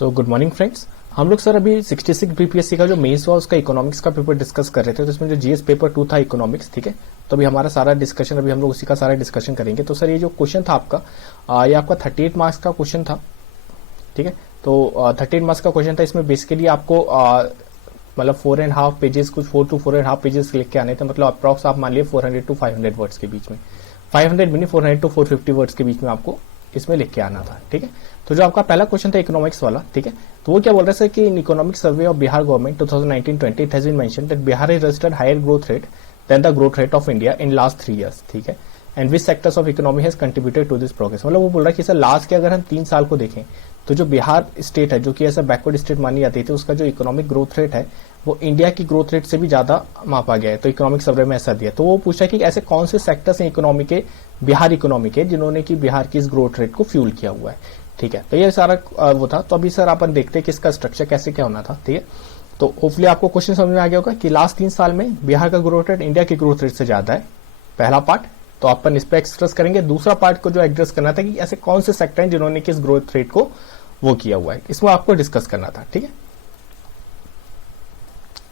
So good morning friends. हम लोग sir अभी 66 बीपीएससी का जो मेंस हुआ उसका इकोनॉमिक्स का पेपर डिस्कस कर रहे थे। तो इसमें जो जीएस पेपर 2 था इकोनॉमिक्स, ठीक है। तो अभी हमारा सारा डिस्कशन अभी हम लोग उसी का सारा डिस्कशन करेंगे। तो सर ये जो क्वेश्चन था आपका ये आपका 38 मार्क्स का क्वेश्चन था, ठीक है। तो 38 मार्क्स का क्वेश्चन था। इसमें बेसिकली आपको मतलब 4.5 पेजेस, कुछ 4 to 4.5 पेजेस लिख के आने थे। मतलब अप्रॉक्स आप मान लिए 400 to 500 वर्ड्स के बीच में, 500 मिनी 400 to 450 वर्ड्स के बीच में आपको इसमें लिख के आना था, ठीक है। तो जो आपका पहला क्वेश्चन था इकोनॉमिक्स वाला, ठीक है, तो वो क्या बोल रहे थे कि in economic survey of Bihar government 2019-20 it has been mentioned that Bihar has registered higher growth rate than the growth rate of India in last 3 years, ठीक है। And which sectors of economy has contributed to this progress. मतलब वो बोल रहा है कि sir last के अगर हम 3 साल को देखें तो जो बिहार स्टेट है, जो कि ऐसा बैकवर्ड स्टेट मानी जाती थी, उसका जो इकोनॉमिक ग्रोथ रेट है वो इंडिया की ग्रोथ रेट से भी ज्यादा मापा गया है। तो इकोनॉमिक सर्वे में ऐसा दिया। तो वो पूछा कि ऐसे कौन से सेक्टर्स हैं इकोनॉमी के, बिहार इकोनॉमी के, जिन्होंने कि बिहार की इस ग्रोथ रेट को फ्यूल किया हुआ है, ठीक है। तो ये सारा वो था। तो अभी सर अपन देखते हैं कि इसका स्ट्रक्चर कैसे क्या होना था, ठीक है। तो होपफुली आपको क्वेश्चन समझ में आ गया होगा कि लास्ट 3 साल में बिहार का ग्रोथ रेट इंडिया की ग्रोथ रेट से ज्यादा है, पहला पार्ट। तो अपन इस पर एक्सप्रेस करेंगे। दूसरा पार्ट को जो एड्रेस करना था कि ऐसे कौन से सेक्टर हैं जिन्होंने कि इस ग्रोथ रेट को वो किया हुआ है, इसमें आपको डिस्कस करना था, ठीक है।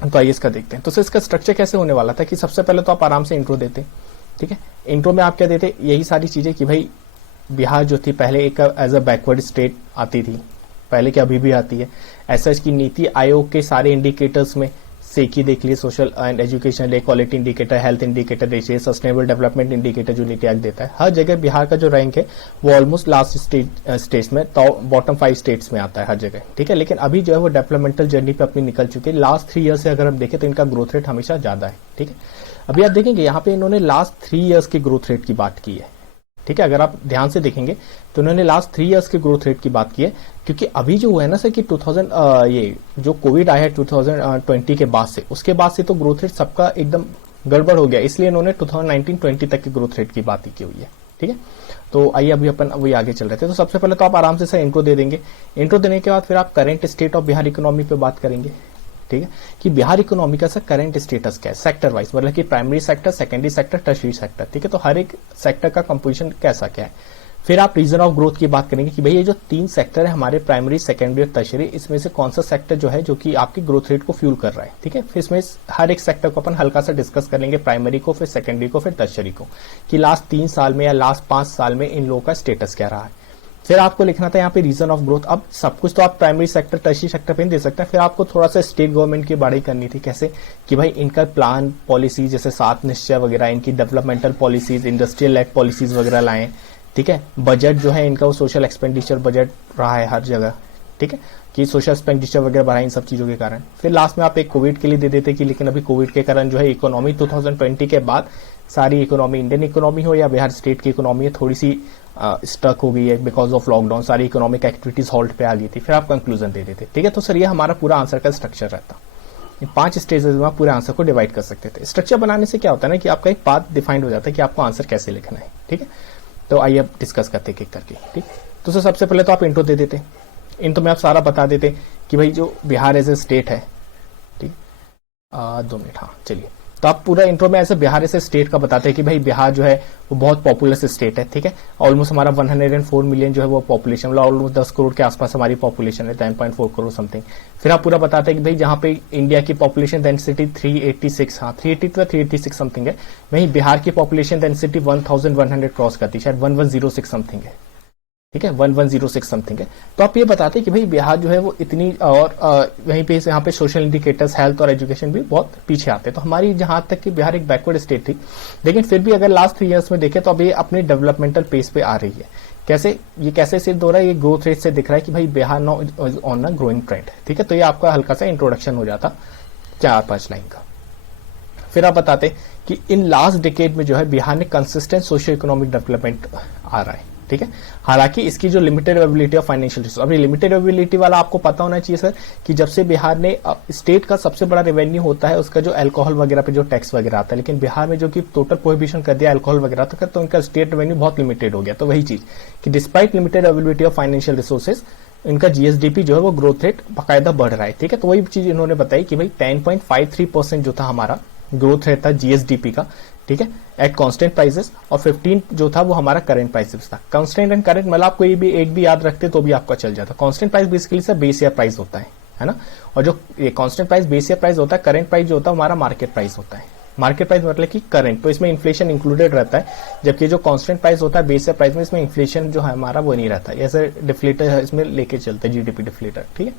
तो आइए इसका देखते हैं। तो सर इसका स्ट्रक्चर कैसे होने वाला था कि सबसे पहले तो आप आराम से इंट्रो देते, ठीक है। इंट्रो में आप क्या देते, यही सारी चीजें कि भाई बिहार जो थी पहले एक एज अ बैकवर्ड स्टेट आती थी, पहले क्या अभी भी आती है। ऐसा इसकी नीति आयोग के सारे इंडिकेटर्स में से की देख लिए, social and educational equality indicator, health indicator, ratio, sustainable development indicator जो नीति आयोग देता है, हर जगह बिहार का जो रैंक है वो ऑलमोस्ट लास्ट स्टेट्स में, तो बॉटम 5 स्टेट्स में आता है हर जगह, ठीक है। लेकिन अभी जो है वो डेवलपमेंटल जर्नी पे अपनी निकल चुकी है। लास्ट 3 years से अगर हम देखें तो इनका ग्रोथ रेट हमेशा ज्यादा है, ठीक है। अभी आप देखेंगे यहाँ पे इन्होंने लास्ट 3 years की ग्रोथ रेट की बात की है, ठीक है। अगर आप ध्यान से देखेंगे तो उन्होंने लास्ट 3 years के ग्रोथ रेट की बात की है, क्योंकि अभी जो हुआ है ना सर कि 2000 ये जो कोविड आया है 2020 के बाद से, उसके बाद से तो ग्रोथ रेट सबका एकदम गड़बड़ हो गया। इसलिए इन्होंने 2019-20 तक की ग्रोथ रेट की बात ही की हुई है, ठीक है। तो आइए अभी अपन वही आगे चल रहे थे। तो सबसे पहले तो आप आराम से सर इंट्रो दे देंगे। इंट्रो देने के बाद फिर आप current state of Bihar economy पे बात करेंगे, ठीक है, कि बिहार इकोनॉमी का सर करंट स्टेटस क्या है सेक्टर वाइज, मतलब कि primary sector, secondary sector, tertiary sector, ठीक है। तो हर एक सेक्टर का कंपोजिशन कैसा क्या है। फिर आप रीजन ऑफ ग्रोथ की बात करेंगे कि भाई ये जो 3 सेक्टर है हमारे, प्राइमरी, सेकेंडरी और टर्शियरी, इसमें से कौन सा सेक्टर जो है जो कि आपकी ग्रोथ रेट को फ्यूल कर रहा है, ठीक है। फिर इसमें हर एक सेक्टर को अपन हल्का सा डिस्कस कर लेंगे, प्राइमरी को, फिर सेकेंडरी को, फिर टर्शियरी को, कि लास्ट 3 साल में या लास्ट 5 साल में इन लोगों का स्टेटस क्या रहा है। फिर आपको लिखना था यहाँ पे रीजन ऑफ ग्रोथ। अब सब कुछ तो आप प्राइमरी सेक्टर, टर्शियरी सेक्टर पे नहीं दे सकते। फिर आपको थोड़ा सा स्टेट गवर्नमेंट की बाड़ी करनी थी, कैसे कि भाई इनका प्लान, पॉलिसी, जैसे 7 निश्चय वगैरह, इनकी developmental policies, industrial led policies वगैरह लाएं, ठीक है। बजट जो है इनका वो सोशल एक्सपेंडिचर बजट रहा है हर जगह, ठीक है, कि सोशल एक्सपेंडिचर वगैरह बढ़ा इन सब चीजों के कारण। फिर लास्ट में आप एक कोविड के लिए दे देते कि लेकिन अभी कोविड के कारण जो है इकोनॉमी 2020 के बाद सारी इकोनॉमी, इंडियन इकोनॉमी हो या बिहार स्टेट की इकोनॉमी है, थोड़ी सी स्टक हो गई है बिकॉज ऑफ लॉकडाउन, सारी इकोनॉमिक एक्टिविटीज हॉल्ट पे आ गई थी। फिर आप कंक्लूजन दे देते, ठीक है। तो सर ये हमारा पूरा आंसर का स्ट्रक्चर रहता। 5 स्टेजेस में आप पूरे आंसर को डिवाइड कर सकते थे। स्ट्रक्चर बनाने से क्या होता है ना कि आपका एक पाथ डिफाइंड हो जाता है कि आपको आंसर कैसे लिखना है, ठीक है। तो आइए अब डिस्कस करते एक एक करके, ठीक। तो सर सबसे पहले तो आप इंट्रो दे देते, इंट्रो में आप सारा बता देते कि भाई जो बिहार एज ए स्टेट है, ठीक, 2 मिनट, हाँ चलिए। तो आप पूरा इंट्रो में ऐसे बिहार ऐसे स्टेट का बताते हैं कि भाई बिहार जो है वो बहुत पॉपुलस स्टेट है, ठीक है। ऑलमोस्ट हमारा 104 मिलियन जो है वो पॉपुलेशन, मतलब ऑलमोस्ट 10 करोड़ के आसपास हमारी पॉपुलेशन है, 10.4 करोड़ समथिंग। फिर आप पूरा बताते हैं कि भाई जहां पे इंडिया की पॉपुलेशन डेंसिटी 386, हाँ 382 या 386 समथिंग है, वहीं बिहार की पॉपुलेशन डेंसिटी 1100 क्रॉस करती है, शायद 1106 समथिंग है, ठीक है, 1106 समथिंग है। तो आप ये बताते हैं कि भाई बिहार जो है वो इतनी, और वहीं पे यहाँ पे सोशल इंडिकेटर्स, हेल्थ और एजुकेशन भी बहुत पीछे आते हैं। तो हमारी जहां तक कि बिहार एक बैकवर्ड स्टेट थी, लेकिन फिर भी अगर लास्ट 3 years में देखें तो अब ये अपने डेवलपमेंटल पेस पे आ रही है। कैसे, ये कैसे सिद्ध हो रहा है, ये ग्रोथ रेट से दिख रहा है कि भाई Bihar now is on a growing trend, ठीक है। तो ये आपका हल्का सा इंट्रोडक्शन हो जाता 4-5 लाइन का। फिर आप बताते कि इन लास्ट डिकेड में जो है बिहार ने कंसिस्टेंट सोशियो इकोनॉमिक डेवलपमेंट आ रहा है, ठीक है। हालांकि इसकी जो limited availability of financial resource, अभी लिमिटेड अवेबिलिटी वाला आपको पता होना चाहिए सर कि जब से बिहार ने, स्टेट का सबसे बड़ा रेवेन्यू होता है उसका जो अल्कोहल वगैरह पे जो टैक्स वगैरह आता है, लेकिन बिहार में जो कि टोटल प्रोहिबिशन कर दिया अल्कोहल वगैरह तक, तो इनका स्टेट रेवेन्यू बहुत लिमिटेड हो गया। तो वही चीज कि despite limited availability of financial resources, इनका जीएसडीपी जो है वो ग्रोथ रेट बाकायदा बढ़ रहा है, ठीक है। तो वही चीज इन्होंने बताई कि भाई 10.53% जो था हमारा ग्रोथ रेट था जीएसडीपी का, ठीक है, एट कांस्टेंट प्राइसेस, और 15 जो था वो हमारा करंट प्राइसेस था। कांस्टेंट एंड करंट मतलब आप कोई भी एक भी याद रखते तो भी आपका चल जाता। Constant price basically sir base year price होता है ना, और जो ये constant price base year price होता है, करंट प्राइस जो होता है हमारा मार्केट प्राइस होता है। मार्केट प्राइस मतलब कि करंट, तो इसमें इन्फ्लेशन इंक्लूडेड रहता है, जबकि जो कांस्टेंट प्राइस होता है बेस ईयर प्राइस में, इसमें इन्फ्लेशन जो है हमारा वो नहीं रहता, ऐसे डिफ्लेटर है इसमें लेके चलते हैं, जीडीपी डिफ्लेटर, ठीक है।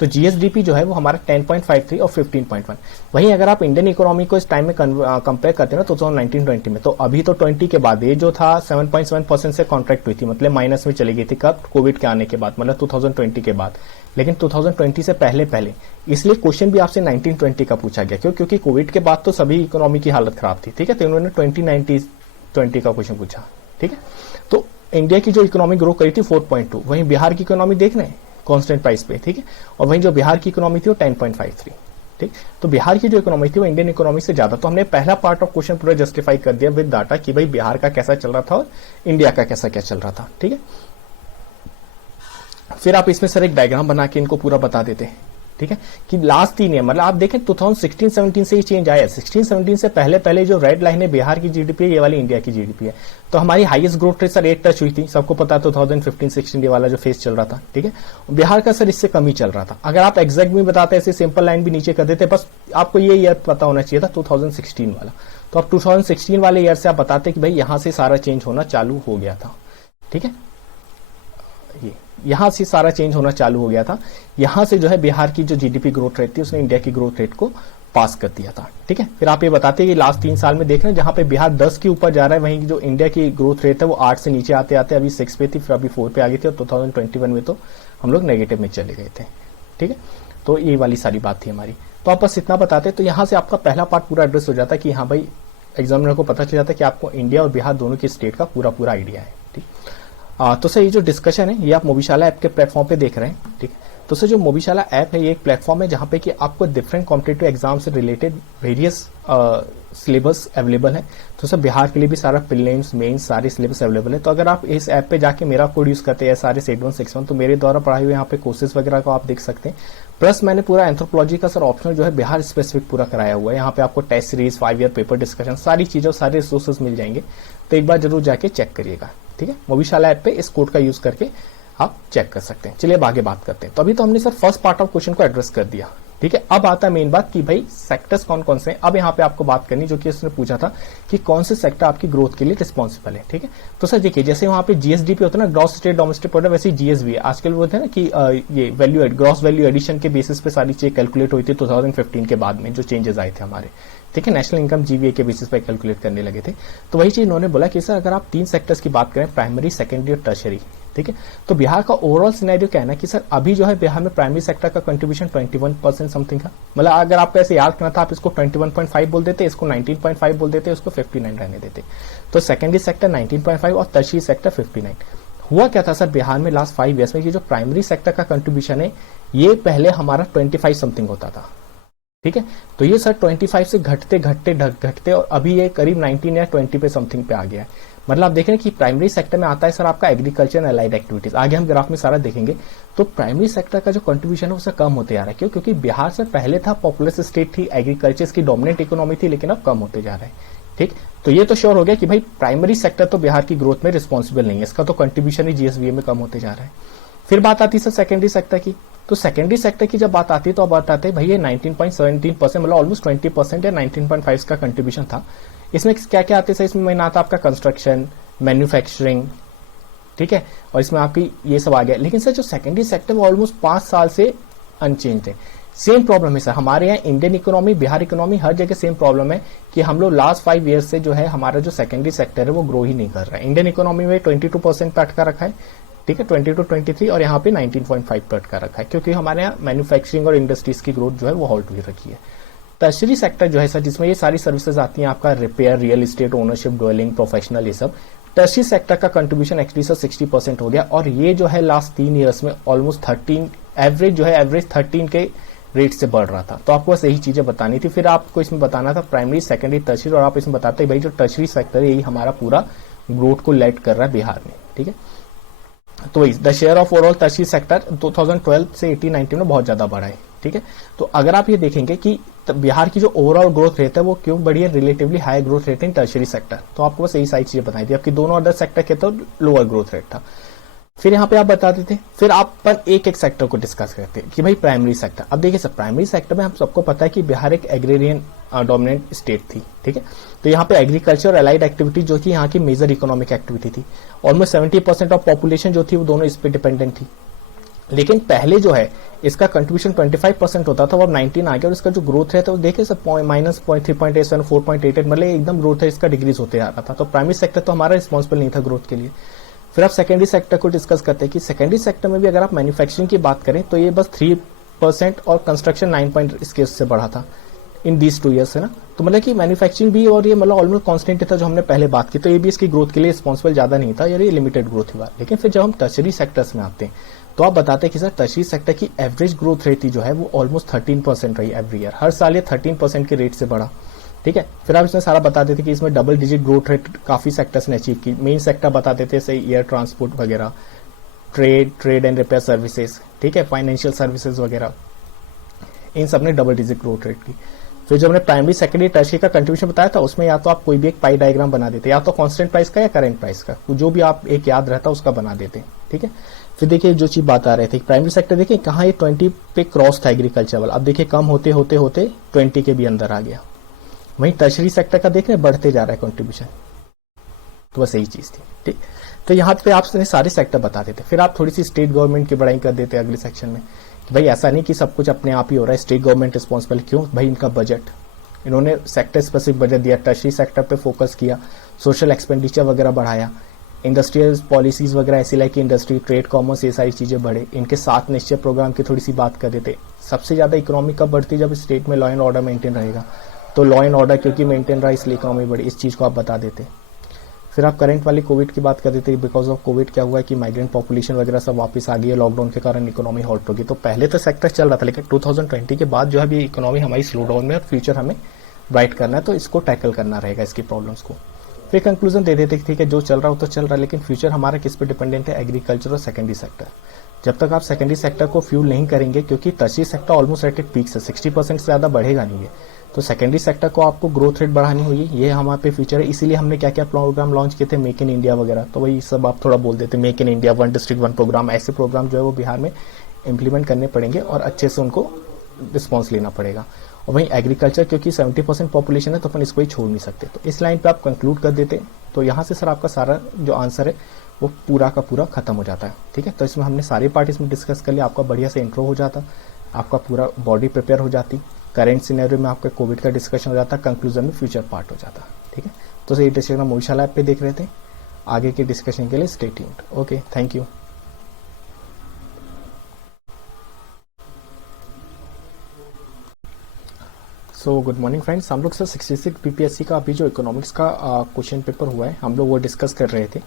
तो जीएसडीपी जो है वो हमारा 10.53 और 15.1। वहीं अगर आप इंडियन इकोनॉमी को इस टाइम में कंपेयर करते हैं ना 2019-20 में, तो अभी तो 20 के बाद ये जो था 7.7% से कॉन्ट्रैक्ट हुई थी, मतलब माइनस में चली गई थी। कब? कोविड के आने के बाद, मतलब 2020 के बाद। लेकिन 2020 से पहले इसलिए क्वेश्चन भी आपसे 1920 का पूछा गया, क्यों? क्योंकि कोविड के बाद तो सभी इकोनॉमी की हालत खराब थी, ठीक है, तो इन्होंने 2020 का क्वेश्चन पूछा, ठीक है। तो इंडिया की जो इकोनॉमी ग्रो करी थी 4.2, वहीं बिहार की इकोनॉमी देख रहे हैं कांस्टेंट प्राइस पे, ठीक है, और वहीं जो बिहार की इकोनॉमी थी वो 10.53, ठीक। तो बिहार की जो इकोनॉमी थी वो इंडियन इकोनॉमी से ज्यादा, तो हमने पहला पार्ट ऑफ क्वेश्चन पूरा जस्टिफाई कर दिया विद डाटा कि भाई बिहार का कैसा चल रहा था और इंडिया का कैसा क्या चल रहा था, ठीक है। फिर आप इसमें सर एक डायग्राम बना के इनको पूरा बता देते हैं, ठीक है, कि लास्ट 3 ईयर मतलब आप देखें 2016-17 से ही चेंज आया है। 16-17 से पहले जो रेड लाइन है बिहार की जीडीपी है, ये वाली इंडिया की जीडीपी है। तो हमारी highest growth rate sir 8 touch हुई थी, सबको पता है 2015-16 वाला जो फेज चल रहा था, ठीक है। बिहार का सर इससे कम ही चल रहा था। अगर आप एग्जैक्ट भी बताते ऐसे सिंपल लाइन भी नीचे कर देते, बस आपको ये ईयर पता होना चाहिए था 2016 वाला। तो आप 2016 वाले ईयर से आप बताते कि भाई यहां से सारा चेंज होना चालू हो गया था, ठीक है, ये यहां से सारा चेंज होना चालू हो गया था। यहां से जो है बिहार की जो जीडीपी ग्रोथ रेट थी उसने इंडिया की ग्रोथ रेट को पास कर दिया था, ठीक है। फिर आप ये बताते हैं कि लास्ट 3 साल में देख रहे हैं जहां पे बिहार 10 के ऊपर जा रहा है, वहीं जो इंडिया की ग्रोथ रेट है वो 8 से नीचे आते आते अभी 6 पे थी, फिर अभी 4 पे आ गई थी, और 2021 में तो हम लोग नेगेटिव में चले गए थे, ठीक है। तो ये वाली सारी बात थी हमारी। तो आप बस इतना बताते तो यहां से आपका पहला पार्ट पूरा एड्रेस हो जाता कि हाँ भाई एग्जामिनर को पता चल जाता कि आपको इंडिया और बिहार दोनों की स्टेट का पूरा आइडिया है, ठीक। तो सर ये जो डिस्कशन है ये आप मोबीशाला ऐप के प्लेटफॉर्म पे देख रहे हैं, ठीक है। तो सर जो मोबीशाला ऐप है ये एक प्लेटफॉर्म है जहां पे कि आपको डिफरेंट कॉम्पिटिटिव एग्जाम से रिलेटेड वेरियस सिलेबस अवेलेबल है। तो सर बिहार के लिए भी सारा प्रीलिम्स मेंस सारे सिलेबस अवेलेबल है। तो अगर आप इस ऐप पे जाके मेरा कोड यूज करते हैं सारे सेट 1 6 1, तो मेरे द्वारा पढ़ाए हुए यहाँ पे कोर्सेज वगैरह को आप देख सकते हैं। प्लस मैंने पूरा एंथ्रोपोलॉजी का सर ऑप्शनल जो है बिहार स्पेसिफिक पूरा कराया हुआ है। यहाँ पे आपको test series 5 year paper discussion सारी चीजें और सारे रिसोर्सेज मिल जाएंगे, तो एक बार जरूर जाके चेक करिएगा, ठीक है। मोबीशाला ऐप पे इस कोड का यूज करके आप चेक कर सकते हैं। चलिए अब आगे बात करते हैं। तो अभी तो हमने sir first part of question को एड्रेस कर दिया, ठीक है। अब आता है मेन बात कि भाई सेक्टर्स कौन कौन से हैं। अब यहाँ पे आपको बात करनी जो कि उसने पूछा था कि कौन से सेक्टर आपकी ग्रोथ के लिए रिस्पॉन्सिबल है, ठीक है। तो सर देखिए जैसे वहां पे जीएसडीपी होता है ना, ग्रॉस स्टेट डोमेस्टिक प्रोडक्ट, वैसे जीएसबी है। आजकल बोलते हैं ना कि ये वैल्यू ग्रॉस वैल्यू एडिशन के बेसिस पे सारी चीज कैलकुलेट हुई थी 2015 के बाद में जो चेंजेस आए थे हमारे, ठीक है। नेशनल इनकम जीवीए के बेसिस पे कैलकुलेट करने लगे थे। तो वही चीज उन्होंने बोला कि सर अगर आप 3 सेक्टर्स की बात करें, प्राइमरी, सेकेंडरी और टर्शरी, ठीक है। तो बिहार का ओवरऑल सिनेरियो क्या है ना कि सर अभी जो है बिहार में प्राइमरी सेक्टर का कंट्रीब्यूशन 21% समथिंग था। मतलब अगर आपको ऐसे याद करना था आप इसको 21.5 बोल देते, इसको 19.5 बोल देते, इसको 59 रहने देते। तो सेकेंडरी सेक्टर 19.5 और टर्शरी सेक्टर 59। हुआ क्या था सर बिहार में लास्ट 5 ईयर्स में कि जो प्राइमरी सेक्टर का कंट्रीब्यूशन है ये पहले हमारा 25 समथिंग होता था, ठीक है। तो ये सर 25 से घटते और अभी ये करीब 19 या 20 पे समथिंग पे आ गया है। मतलब आप देख रहे हैं कि प्राइमरी सेक्टर में आता है सर आपका एग्रीकल्चर एंड अलाइड एक्टिविटीज। आगे हम ग्राफ में सारा देखेंगे। तो प्राइमरी सेक्टर का जो कंट्रीब्यूशन है उससे कम होते जा रहा है। क्यों? क्योंकि बिहार से पहले था पॉपुलस स्टेट थी, एग्रीकल्चर की डोमिनेंट इकोनॉमी थी, लेकिन अब कम होते जा रहा है, ठीक। तो ये तो श्योर हो गया कि भाई प्राइमरी सेक्टर तो बिहार की ग्रोथ में रिस्पॉन्सिबल नहीं है, इसका तो कंट्रीब्यूशन ही जीएसबीए में कम होते जा रहा है। फिर बात आती है सर सेकेंडरी सेक्टर की। तो सेकेंडरी सेक्टर की जब बात आती है तो अब बात आते हैं भाई ये 19.17% मतलब ऑलमोस्ट 20% या 19.5 का कंट्रीब्यूशन था। इसमें क्या क्या आते हैं सर? इसमें मेन आता है आपका कंस्ट्रक्शन, मैन्युफैक्चरिंग, ठीक है, और इसमें आपकी ये सब आ गया। लेकिन सर जो सेकेंडरी सेक्टर वो ऑलमोस्ट 5 साल से अनचेंज है। सेम प्रॉब्लम है सर हमारे यहाँ इंडियन इकोनॉमी, बिहार इकोनॉमी, हर जगह सेम प्रॉब्लम है कि हम लोग लास्ट 5 ईयर्स से जो है हमारा जो सेकेंडरी सेक्टर है वो ग्रो ही नहीं कर रहा है। इंडियन इकोनॉमी में 22% पे अटका रखा है, ठीक है, 22 23, और यहाँ पे 19.5 पे अटका रखा है, क्योंकि हमारे यहाँ मैन्युफैक्चरिंग और इंडस्ट्रीज की ग्रोथ जो है वो हॉल्ट हुई रखी है। टर्शरी सेक्टर जो है सर जिसमें ये सारी सर्विसेज आती हैं, आपका repair, real estate, ownership, dwelling, professional, ये सब। टर्शरी सेक्टर का कंट्रीब्यूशन एक्चुअली सर 60% हो गया, और ये जो है लास्ट 3 ईयर्स में ऑलमोस्ट 13 एवरेज जो है एवरेज 13 के रेट से बढ़ रहा था। तो आपको बस यही चीजें बतानी थी। फिर आपको इसमें बताना था प्राइमरी, सेकेंडरी, टर्शरी, और आप इसमें बताते भाई जो टर्शरी सेक्टर है यही हमारा पूरा ग्रोथ को लेड कर रहा है बिहार में, ठीक है। तो वही the share of overall tertiary sector 2012 से 18-19 में बहुत ज्यादा बढ़ा है, ठीक है। तो अगर आप ये देखेंगे कि बिहार की जो ओवरऑल ग्रोथ रेट है वो क्यों बढ़ी है, relatively high growth rate in tertiary sector, तो आपको बस यही सारी चीजें बताई थी। आपकी दोनों अदर सेक्टर के तो लोअर ग्रोथ रेट था। फिर यहाँ पे आप बता देते, फिर आप पर एक एक सेक्टर को डिस्कस करते हैं कि भाई प्राइमरी सेक्टर। अब देखिए सर, प्राइमरी सेक्टर में हम सबको पता है कि बिहार एक एग्रेरियन डोमिनेंट स्टेट थी, ठीक है। तो यहाँ पे एग्रीकल्चर और एलाइड एक्टिविटी जो थी यहाँ की मेजर इकोनॉमिक एक्टिविटी थी। ऑलमोस्ट 70% ऑफ पॉपुलेशन जो थी वो दोनों इस पे डिपेंडेंट थी। लेकिन पहले जो है इसका कंट्रीब्यूशन 25% होता था, वो अब 19 आ गया, और इसका जो ग्रोथ है तो देखिए सब -3.87 4.88 मतलब एकदम ग्रोथ है इसका डिक्रीज होते आ रहा था। तो प्राइमरी सेक्टर तो हमारा रिस्पॉन्सिबल नहीं था ग्रोथ के लिए। फिर आप सेकेंडरी सेक्टर को डिस्कस करते हैं कि सेकेंडरी सेक्टर में भी अगर आप मैन्युफैक्चरिंग की बात करें तो ये बस 3% और कंस्ट्रक्शन 9 इसके उससे बढ़ा था इन दीज 2 years, है ना। तो मतलब कि मैन्युफैक्चरिंग भी और ये मतलब ऑलमोस्ट कांस्टेंट था जो हमने पहले बात की, तो ये भी इसकी ग्रोथ के लिए रिस्पॉन्सिबल ज्यादा नहीं था, ये लिमिटेड ग्रोथ हुआ। लेकिन फिर जब हम टर्शरी सेक्टर्स में आते हैं तो आप बताते हैं कि सर टर्शरी सेक्टर की एवरेज ग्रोथ रेट जो है वो ऑलमोस्ट 13% रही एवरी ईयर, हर साल ये 13% के रेट से बढ़ा, ठीक है। फिर आप इसमें सारा बता देते कि इसमें डबल डिजिट ग्रोथ रेट काफी सेक्टर्स ने अचीव की। मेन सेक्टर बता देते सही एयर ट्रांसपोर्ट वगैरह, ट्रेड एंड रिपेयर सर्विसेज, ठीक है, फाइनेंशियल सर्विसेज वगैरह, इन सब ने डबल डिजिट ग्रोथ रेट की। फिर जब हमने प्राइमरी सेकेंडरी टर्शरी का कंट्रीब्यूशन बताया था उसमें या तो आप कोई भी एक पाई डायग्राम बना देते, या तो कांस्टेंट प्राइस का या करंट प्राइस का, जो भी आप एक याद रहता उसका बना देते, ठीक है। फिर देखिए जो चीज बात आ रहे थे प्राइमरी सेक्टर, देखिए कहाँ ये 20 पे क्रॉस था एग्रीकल्चर वाला, अब देखिए कम होते होते होते 20 के भी अंदर आ गया। वहीं टर्शरी सेक्टर का देख रहे हैं बढ़ते जा रहा है कंट्रीब्यूशन, तो बस यही चीज थी, ठीक। तो यहाँ पे आप सारे सेक्टर बता देते, फिर आप थोड़ी सी स्टेट गवर्नमेंट की बड़ाई कर देते अगले सेक्शन में कि भाई ऐसा नहीं कि सब कुछ अपने आप ही हो रहा है, स्टेट गवर्नमेंट रिस्पॉन्सिबल क्यों, भाई इनका बजट, इन्होंने सेक्टर स्पेसिफिक बजट दिया, टर्शरी सेक्टर पे फोकस किया, सोशल एक्सपेंडिचर वगैरह बढ़ाया, इंडस्ट्रियल पॉलिसीज वगैरह ऐसी लाइक इंडस्ट्री, ट्रेड, कॉमर्स, ये सारी चीजें बढ़े। इनके साथ निश्चय प्रोग्राम की थोड़ी सी बात कर देते। सबसे ज्यादा इकोनॉमी कब बढ़ती जब स्टेट में लॉ एंड ऑर्डर मेंटेन रहेगा, तो लॉ एंड ऑर्डर क्योंकि मेंटेन रहा इसलिए इकोनॉमी बढ़ी, इस चीज को आप बता देते। फिर आप करंट वाली कोविड की बात कर देते, बिकॉज ऑफ कोविड क्या हुआ है कि माइग्रेंट पॉपुलेशन वगैरह सब वापस आ गई है, लॉकडाउन के कारण इकोनॉमी हॉल्ट होगी। तो पहले तो सेक्टर चल रहा था, लेकिन 2020 के बाद जो है अभी इकोनॉमी हमारी स्लो डाउन में, और फ्यूचर हमें ब्राइट करना है, तो इसको टैकल करना रहेगा इसकी प्रॉब्लम्स को। फिर कंक्लूजन दे देते ठीक है जो चल रहा हो तो चल रहा है, लेकिन फ्यूचर हमारा किस पे डिपेंडेंट है, एग्रीकल्चर और सेकेंडरी सेक्टर। जब तक आप सेकेंडरी सेक्टर को फ्यूल नहीं करेंगे, क्योंकि tertiary sector almost at it peaks है, 60% से ज्यादा बढ़ेगा नहीं है, तो सेकेंडरी सेक्टर को आपको ग्रोथ रेट बढ़ानी होगी, ये हमारे पे फ्यूचर है। इसीलिए हमने क्या क्या प्रोग्राम लॉन्च किए थे, मेक इन इंडिया वगैरह, तो वही सब आप थोड़ा बोल देते, make in India, 1 district 1 program, ऐसे प्रोग्राम जो है वो बिहार में इंप्लीमेंट करने पड़ेंगे और अच्छे से उनको रिस्पॉन्स लेना पड़ेगा। और वहीं एग्रीकल्चर क्योंकि 70% पॉपुलेशन है तो अपन इसको ही छोड़ नहीं सकते, तो इस लाइन पे आप कंक्लूड कर देते, तो यहाँ से सर आपका सारा जो आंसर है वो पूरा का पूरा खत्म हो जाता है, ठीक है। तो इसमें हमने सारे पार्ट इसमें डिस्कस कर लिया, आपका बढ़िया से इंट्रो हो जाता, आपका पूरा बॉडी प्रिपेयर हो जाती, करेंट सिनेरियो में आपका कोविड का डिस्कशन हो जाता, कंक्लूजन में फ्यूचर पार्ट हो जाता, ठीक है। तो सर ये डिस्कशन मोहिशाला ऐप पे देख रहे थे, आगे के डिस्कशन के लिए stay tuned. Okay, thank you. So good morning friends, हम लोग सर 66 बीपीएससी का अभी जो इकोनॉमिक्स का क्वेश्चन पेपर हुआ है हम लोग वो डिस्कस कर रहे थे,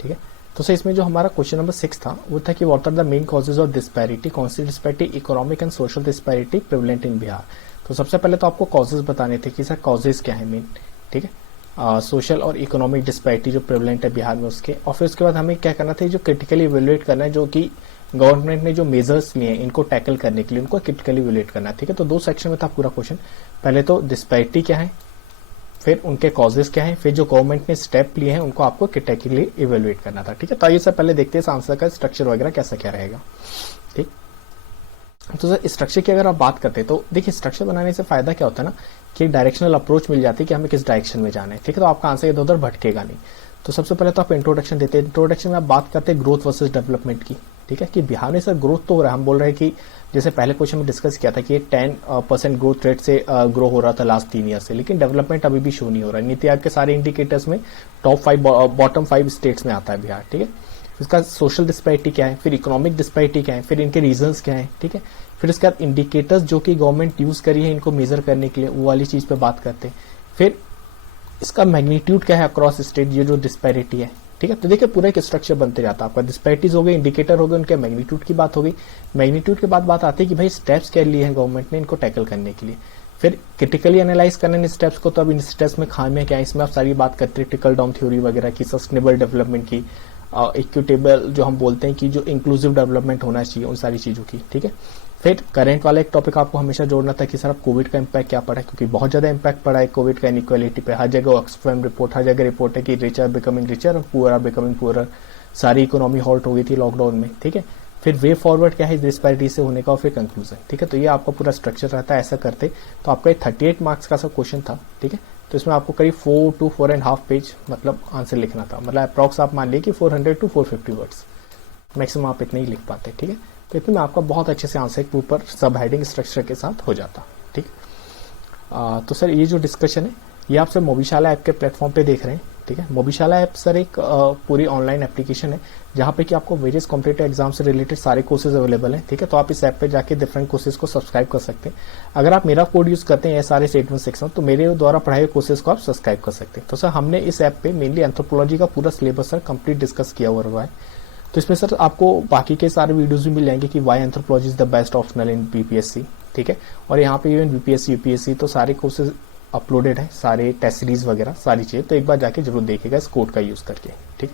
ठीक है। तो सर इसमें जो हमारा क्वेश्चन नंबर 6 था वो था कि what are the main causes of disparity, कौन सी disparity, economic and social disparity prevalent in Bihar. तो सबसे पहले तो आपको कॉजेज बताने थे कि सर कॉजेज क्या है मेन, ठीक है, सोशल और इकोनॉमिक डिस्पैरिटी जो प्रेवलेंट है बिहार में उसके, और फिर उसके बाद हमें क्या करना था, जो क्रिटिकली इवेल्युएट करना है, जो कि गवर्नमेंट ने जो मेजर्स लिए हैं इनको टैकल करने के लिए उनको क्रिटिकली इवेल्युएट करना है, ठीक है। तो 2 सेक्शन में था पूरा क्वेश्चन, पहले तो डिस्पैरिटी क्या है, फिर उनके कॉजेज क्या है, फिर जो गवर्नमेंट ने स्टेप लिए हैं उनको आपको क्रिटिकली इवेल्युएट करना था, ठीक है। तो आइए सर पहले देखते हैं आंसर का स्ट्रक्चर वगैरह कैसा क्या रहेगा, ठीक। तो सर स्ट्रक्चर की अगर आप बात करते हैं तो देखिए स्ट्रक्चर बनाने से फायदा क्या होता है ना कि डायरेक्शनल अप्रोच मिल जाती है कि हमें किस डायरेक्शन में जाना है, ठीक है। तो आपका आंसर इधर उधर भटकेगा नहीं। तो सबसे पहले तो आप इंट्रोडक्शन देते हैं, इंट्रोडक्शन में आप बात करते हैं ग्रोथ वर्सेस डेवलपमेंट की, ठीक है, कि बिहार में सर ग्रोथ तो हो रहा है, हम बोल रहे हैं कि जैसे पहले क्वेश्चन में डिस्कस किया था कि 10% ग्रोथ रेट से ग्रो हो रहा था लास्ट 3 ईयर से, लेकिन डेवलपमेंट अभी भी शो नहीं हो रहा है। नीति आयोग के सारे इंडिकेटर्स में टॉप 5 बॉटम 5 स्टेट्स में आता है बिहार, ठीक है। इसका सोशल डिस्पैरिटी क्या है, फिर इकोनॉमिक डिस्पैरिटी क्या है, फिर इनके रीजंस क्या है, ठीक है। फिर इसके बाद इंडिकेटर्स जो कि गवर्नमेंट यूज करी है इनको मेजर करने के लिए, वो वाली चीज पे बात करते हैं। फिर इसका मैग्नीट्यूड क्या है अक्रॉस स्टेट, ये जो डिस्पैरिटी है, ठीक है। तो देखिए पूरा एक स्ट्रक्चर बनते जाता है आपका, डिस्पैरिटीज हो गई, इंडिकेटर हो गए, उनके मैग्नीट्यूड की बात हो गई, मैग्नीट्यूड के बाद बात आती है कि भाई स्टेप्स क्या लिए हैं गवर्नमेंट ने इनको टैकल करने के लिए, फिर क्रिटिकली एनालाइज करने इन स्टेप्स को, तो अब इन स्टेप्स में खामियां क्या है, इसमें आप सारी बात करते हैं ट्रिकल डाउन थ्योरी वगैरह की, सस्टेनेबल डेवलपमेंट की, इक्विटेबल जो हम बोलते हैं कि जो इंक्लूसिव डेवलपमेंट होना चाहिए उन सारी चीजों की, ठीक है। फिर करंट वाला एक टॉपिक आपको हमेशा जोड़ना था कि सर अब कोविड का इम्पैक्ट क्या पड़ा है, क्योंकि बहुत ज्यादा इम्पैक्ट पड़ा है कोविड का इनइक्वालिटी पे। हर जगह ऑक्सफैम रिपोर्ट, हर जगह रिपोर्ट है कि रिच आर बिकमिंग रिचर और पुअर आर बिकमिंग पुअरर। सारी इकोनॉमी हॉल्ट हो गई थी लॉकडाउन में, ठीक है। फिर वे फॉरवर्ड क्या है डिस्पैरिटी से होने का, और फिर कंक्लूजन, ठीक है। तो ये आपका पूरा स्ट्रक्चर रहता है। ऐसा करते तो आपका 38 मार्क्स का सब क्वेश्चन था, ठीक है। तो इसमें आपको करीब 4 to 4.5 पेज मतलब आंसर लिखना था। मतलब अप्रॉक्स आप मान लीजिए कि 400 to 450 वर्ड्स मैक्सिमम आप इतने ही लिख पाते, ठीक है। तो इतने में आपका बहुत अच्छे से आंसर के ऊपर सब हेडिंग स्ट्रक्चर के साथ हो जाता, ठीक। तो सर ये जो डिस्कशन है ये आप सर मोबीशाला ऐप के प्लेटफॉर्म पे देख रहे हैं, ठीक है। मोबीशाला ऐप सर एक पूरी ऑनलाइन एप्लीकेशन है जहाँ पे कि आपको वेरियस कॉम्पिटिटिव एग्जाम से रिलेटेड सारे कोर्सेज अवेलेबल हैं, ठीक है। तो आप इस ऐप पे जाके डिफरेंट कोर्सेज को सब्सक्राइब कर सकते हैं। अगर आप मेरा कोड यूज करते हैं SRS 8161 तो मेरे द्वारा पढ़ाए हुए कोर्सेज को आप सब्सक्राइब कर सकते हैं। तो सर हमने इस ऐप पे मेनली एंथ्रोपोलॉजी का पूरा सिलेबस सर कंप्लीट डिस्कस किया हुआ है। तो इसमें सर आपको बाकी के सारे वीडियोस भी मिल जाएंगे कि why anthropology is the best optional in BPSC, ठीक है। और यहाँ पे इवन BPSC UPSC तो सारे कोर्सेज अपलोडेड है, सारे टेस्ट सीरीज वगैरह सारी चीजें। तो एक बार जाके जरूर देखिएगा इस कोड का यूज करके, ठीक।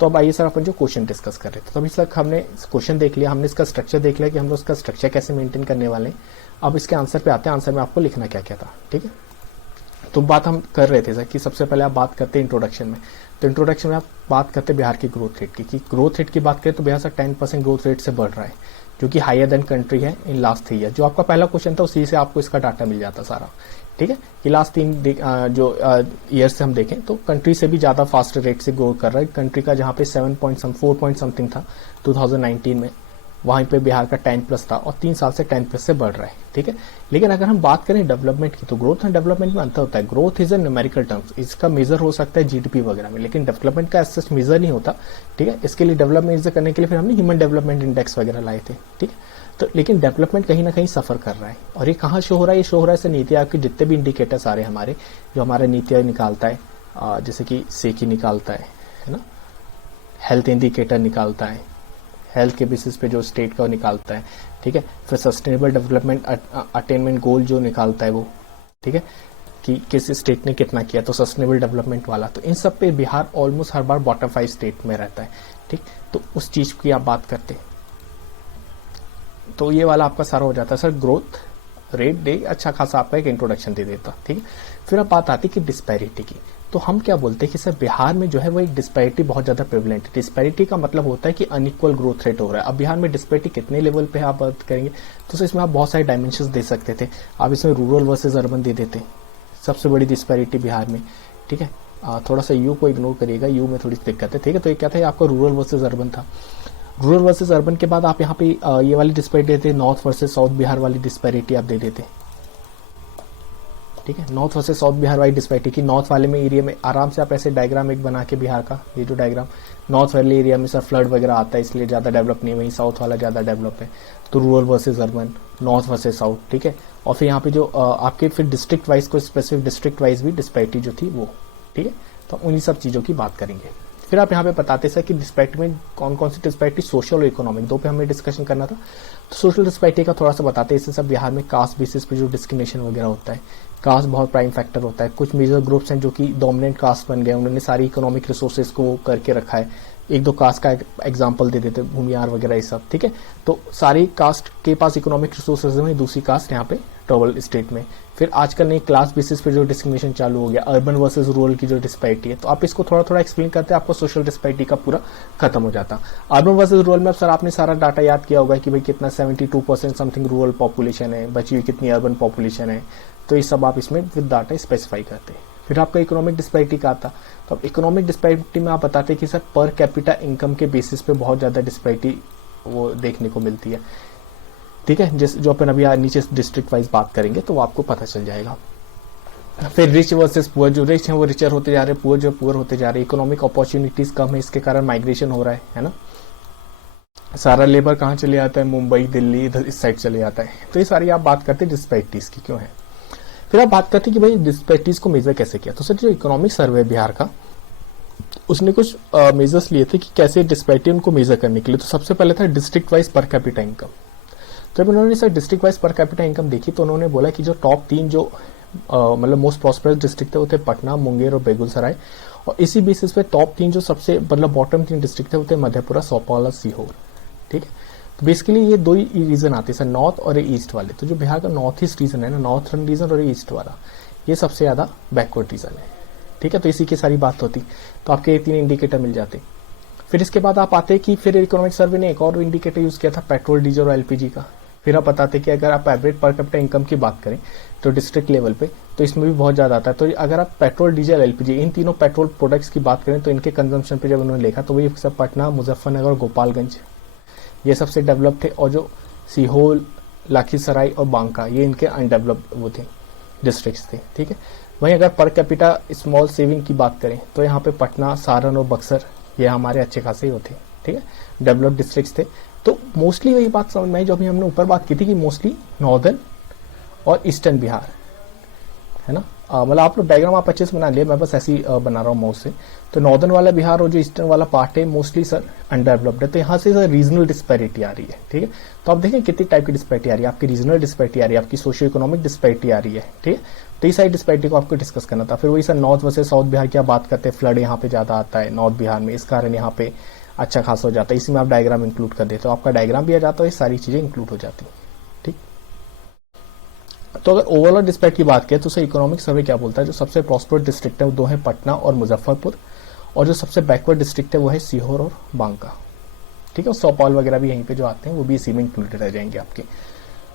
तो अब आइए सर अपन जो क्वेश्चन डिस्कस कर रहे थे, तो अभी तक हमने क्वेश्चन देख लिया, हमने इसका स्ट्रक्चर देख लिया कि हम लोग इसका स्ट्रक्चर कैसे मेंटेन करने वाले हैं। अब इसके आंसर पे आते हैं, आंसर में आपको लिखना क्या क्या था, ठीक है। तो बात हम कर रहे थे सर कि सबसे पहले आप बात करते हैं इंट्रोडक्शन में। तो इंट्रोडक्शन में आप बात करते हैं बिहार की ग्रोथ रेट की, कि ग्रोथ रेट की बात करें तो बिहार सर 10% ग्रोथ रेट से बढ़ रहा है, जो कि हायर देन कंट्री है इन लास्ट 3 ईयर। जो आपका पहला क्वेश्चन था उसी से आपको इसका डाटा मिल जाता सारा, ठीक है। कि लास्ट 3 जो ईयर से हम देखें तो कंट्री से भी ज्यादा फास्ट रेट से ग्रो कर रहा है। कंट्री का जहां पे 4 पॉइंट समथिंग था 2019 में, वहीं पे बिहार का 10+ था और 3 साल से 10+ से बढ़ रहा है, ठीक है। लेकिन अगर हम बात करें डेवलपमेंट की तो ग्रोथ एंड डेवलपमेंट में अंतर होता है। Growth is a numerical terms, इसका मेजर हो सकता है GDP वगैरह में, लेकिन डेवलपमेंट का सच मेजर नहीं होता, ठीक है। इसके लिए डेवलपमेंट मेजर करने के लिए फिर हमने ह्यूमन डेवलपमेंट इंडेक्स वगैरह लाए थे, ठीक है। तो लेकिन डेवलपमेंट कहीं ना कहीं सफर कर रहा है, और ये कहाँ शो हो रहा है, ये शो हो रहा है सर नीति आयोग के जितने भी इंडिकेटर सारे हमारे, जो हमारा नीति आयोग निकालता है, जैसे कि सेकी निकालता है ना, हेल्थ इंडिकेटर निकालता है, हेल्थ के बेसिस पे जो स्टेट का निकालता है, ठीक है। फिर सस्टेनेबल डेवलपमेंट अटेनमेंट गोल जो निकालता है वो, ठीक है, कि किस स्टेट ने कितना किया, तो सस्टेनेबल डेवलपमेंट वाला। तो इन सब पे बिहार ऑलमोस्ट हर बार बॉटम 5 स्टेट में रहता है, ठीक। तो उस चीज की आप बात करते हैं तो ये वाला आपका सारा हो जाता है सर। ग्रोथ रेट दे अच्छा खासा आपका एक इंट्रोडक्शन दे देता, ठीक है। फिर अब बात आती है कि डिस्पैरिटी की। तो हम क्या बोलते हैं कि सर बिहार में जो है वो एक डिस्पैरिटी बहुत ज्यादा प्रेवलेंट है। डिस्पैरिटी का मतलब होता है कि अनइक्वल ग्रोथ रेट हो रहा है। अब बिहार में डिस्पैरिटी कितने लेवल पे आप बात करेंगे तो सर इसमें आप बहुत सारे डायमेंशंस दे सकते थे। आप इसमें रूरल वर्सेज अर्बन दे देते, सबसे बड़ी डिस्पैरिटी बिहार में, ठीक है। थोड़ा सा यू को इग्नोर करिएगा, यू में थोड़ी दिक्कत है, ठीक है। तो ये क्या था, आपका रूरल वर्सेज अर्बन था। रूरल वर्सेज अर्बन के बाद आप यहाँ पे ये वाली डिस्पैरिटी देते, नॉर्थ वर्सेज साउथ बिहार वाली डिस्पैरिटी आप दे देते, ठीक है। नॉर्थ वर्सेज साउथ बिहार वाली डिस्पैरिटी की नॉर्थ वाले में एरिया में आराम से आप ऐसे डायग्राम एक बना के बिहार का, ये जो डायग्राम नॉर्थ वाले एरिया में सर फ्लड वगैरह आता है इसलिए ज्यादा डेवलप नहीं, वहीं साउथ वाला ज्यादा डेवलप है। तो rural versus urban, north versus south, ठीक है। और फिर यहाँ पे जो आपके फिर डिस्ट्रिक्ट वाइज को स्पेसिफिक डिस्ट्रिक्ट वाइज भी डिस्पैरिटी जो थी वो, ठीक है। तो उन्हीं सब चीजों की बात करेंगे। फिर आप यहाँ पे बताते सर कि डिस्पैरिटी में कौन कौन सी डिस्पैरिटी, सोशल और इकोनॉमिक, दो पे हमें डिस्कशन करना था। तो सोशल डिस्पैरिटी का थोड़ा सा बताते हैं। इससे सब बिहार में कास्ट बेसिस पे जो डिस्क्रिमिनेशन वगैरह होता है, कास्ट बहुत प्राइम फैक्टर होता है। कुछ मेजर ग्रुप्स हैं जो कि डोमिनेंट कास्ट बन गए, उन्होंने सारी इकोनॉमिक रिसोर्सेज को करके रखा है। एक दो कास्ट का एग्जांपल दे देते, भूमियार वगैरह ये सब, ठीक है। तो सारी कास्ट के पास इकोनॉमिक रिसोर्सेज में, दूसरी कास्ट यहाँ पे ट्रबल स्टेट में। फिर आजकल नई क्लास बेसिस पे जो डिस्क्रिमिनेशन चालू हो गया, अर्बन वर्सेस रूरल की जो डिस्पैरिटी है, तो आप इसको थोड़ा थोड़ा एक्सप्लेन करते हैं, आपको सोशल डिस्पैरिटी का पूरा खत्म हो जाता। अर्बन वर्सेस रूरल में अब सर आपने सारा डाटा याद किया होगा कि भाई कितना 72% समथिंग रूरल पॉपुलेशन है, बची हुई कितनी अर्बन पॉपुलेशन है। तो ये सब आप इसमें विद डाटा स्पेसिफाई करते हैं। फिर आपका इकोनॉमिक डिस्पैरिटी का आता। तो अब इकोनॉमिक डिस्पैरिटी में आप बताते हैं कि सर पर कैपिटा इनकम के बेसिस पे बहुत ज्यादा डिस्पैरिटी वो देखने को मिलती है, ठीक है। जो अपन अभी नीचे डिस्ट्रिक्ट वाइज बात करेंगे तो वो आपको पता चल जाएगा। फिर रिच वर्सेस पुअर, जो रिच है वो रिचर होते जा रहे हैं, पुअर जो पुअर होते जा रहे हैं। इकोनॉमिक अपॉर्चुनिटीज कम है, इसके कारण माइग्रेशन हो रहा है ना। सारा लेबर कहाँ चले आता है, मुंबई दिल्ली इधर इस साइड चले जाता है। तो ये सारी आप बात करते हैं डिस्पैरिटीज की क्यों है। फिर आप बात करते हैं कि भाई डिस्पैरिटीज को मेजर कैसे किया। तो सर जो इकोनॉमिक सर्वे बिहार का, उसने कुछ मेजर्स लिए थे कि कैसे डिस्पैरिटी उनको मेजर करने के लिए। तो सबसे पहले था district wise per capita income. जब उन्होंने sir district wise per capita income देखी तो उन्होंने बोला कि जो टॉप 3 जो मतलब मोस्ट प्रॉस्परस डिस्ट्रिक्ट थे वो थे पटना, मुंगेर और बेगूसराय। और इसी बेसिस पे टॉप 3 जो सबसे मतलब बॉटम 3 डिस्ट्रिक्ट थे वो थे मधेपुरा, सौपाल और सीहोर, ठीक है। तो बेसिकली ये दो ही रीजन आते हैं सर, नॉर्थ और ईस्ट वाले। तो जो बिहार का नॉर्थ ईस्ट रीजन है ना, नॉर्थर्न रीजन और ईस्ट वाला, ये सबसे ज्यादा बैकवर्ड रीजन है। ठीक है, तो इसी की सारी बात होती, तो आपके ये 3 इंडिकेटर मिल जाते। फिर इसके बाद आप आते कि फिर इकोनॉमिक सर्वे ने एक और इंडिकेटर यूज किया था, पेट्रोल, डीजल और एलपीजी का। फिर आप बताते कि अगर आप एवरेज पर कैपिटा इनकम की बात करें तो डिस्ट्रिक्ट लेवल पे, तो इसमें भी बहुत ज्यादा आता है। तो अगर आप पेट्रोल, डीजल, एलपीजी इन तीनों पेट्रोल प्रोडक्ट्स की बात करें तो इनके कंजम्पशन पे जब उन्होंने देखा तो वही सब पटना, मुजफ्फरनगर और गोपालगंज ये सबसे डेवलप थे, और जो सीहोर, लखीसराय और बांका ये इनके अनडेवलप्ड वो थे, डिस्ट्रिक्ट्स थे। ठीक है, वहीं अगर पर कैपिटा स्मॉल सेविंग की बात करें तो यहाँ पे पटना, सारण और बक्सर ये हमारे अच्छे खासे होते। ठीक है, डेवलप्ड डिस्ट्रिक्ट्स थे। तो मोस्टली वही बात समझ में आई जो अभी हमने ऊपर बात की थी कि मोस्टली नॉर्दर्न और ईस्टर्न बिहार है ना। मतलब आप लोग डायग्राम आप अच्छे से बना लिए, मैं बस ऐसे ही बना रहा हूँ माउस से। तो नॉर्दर्न वाला बिहार और जो ईस्टर्न वाला पार्ट है मोस्टली सर अनडेवलप्ड है। तो यहाँ से सर रीजनल डिस्पैरिटी आ रही है। ठीक है, तो आप देखें कितनी टाइप की डिस्पैरिटी आ रही है, आपकी रीजनल डिस्पैरिटी आ रही है, आपकी सोशियो इकोनॉमिक डिस्पैरिटी आ रही है। ठीक है, तो इस साइड डिस्पैरिटी को आपको डिस्कस करना था। फिर वही sir north versus south Bihar की आप बात करते हैं, फ्लड यहाँ पे ज्यादा आता है नॉर्थ बिहार में, इस कारण यहाँ पे अच्छा खासा हो जाता है। इसी में आप डायग्राम इंक्लूड कर देते, तो आपका डायग्राम भी आ जाता है, ये सारी चीजें इंक्लूड हो जाती। ठीक, तो अगर ओवरऑल डिस्पैरिटी की बात करें तो सर इकोनॉमिक सर्वे क्या बोलता है, जो सबसे प्रॉस्पर डिस्ट्रिक्ट है वो दो है, पटना और मुजफ्फरपुर, और जो सबसे बैकवर्ड डिस्ट्रिक्ट है वो है सीहोर और बांका। ठीक है, सौपाल वगैरह भी यहीं पे जो आते हैं वो भी इसी में इंक्लूडेड रह जाएंगे आपके।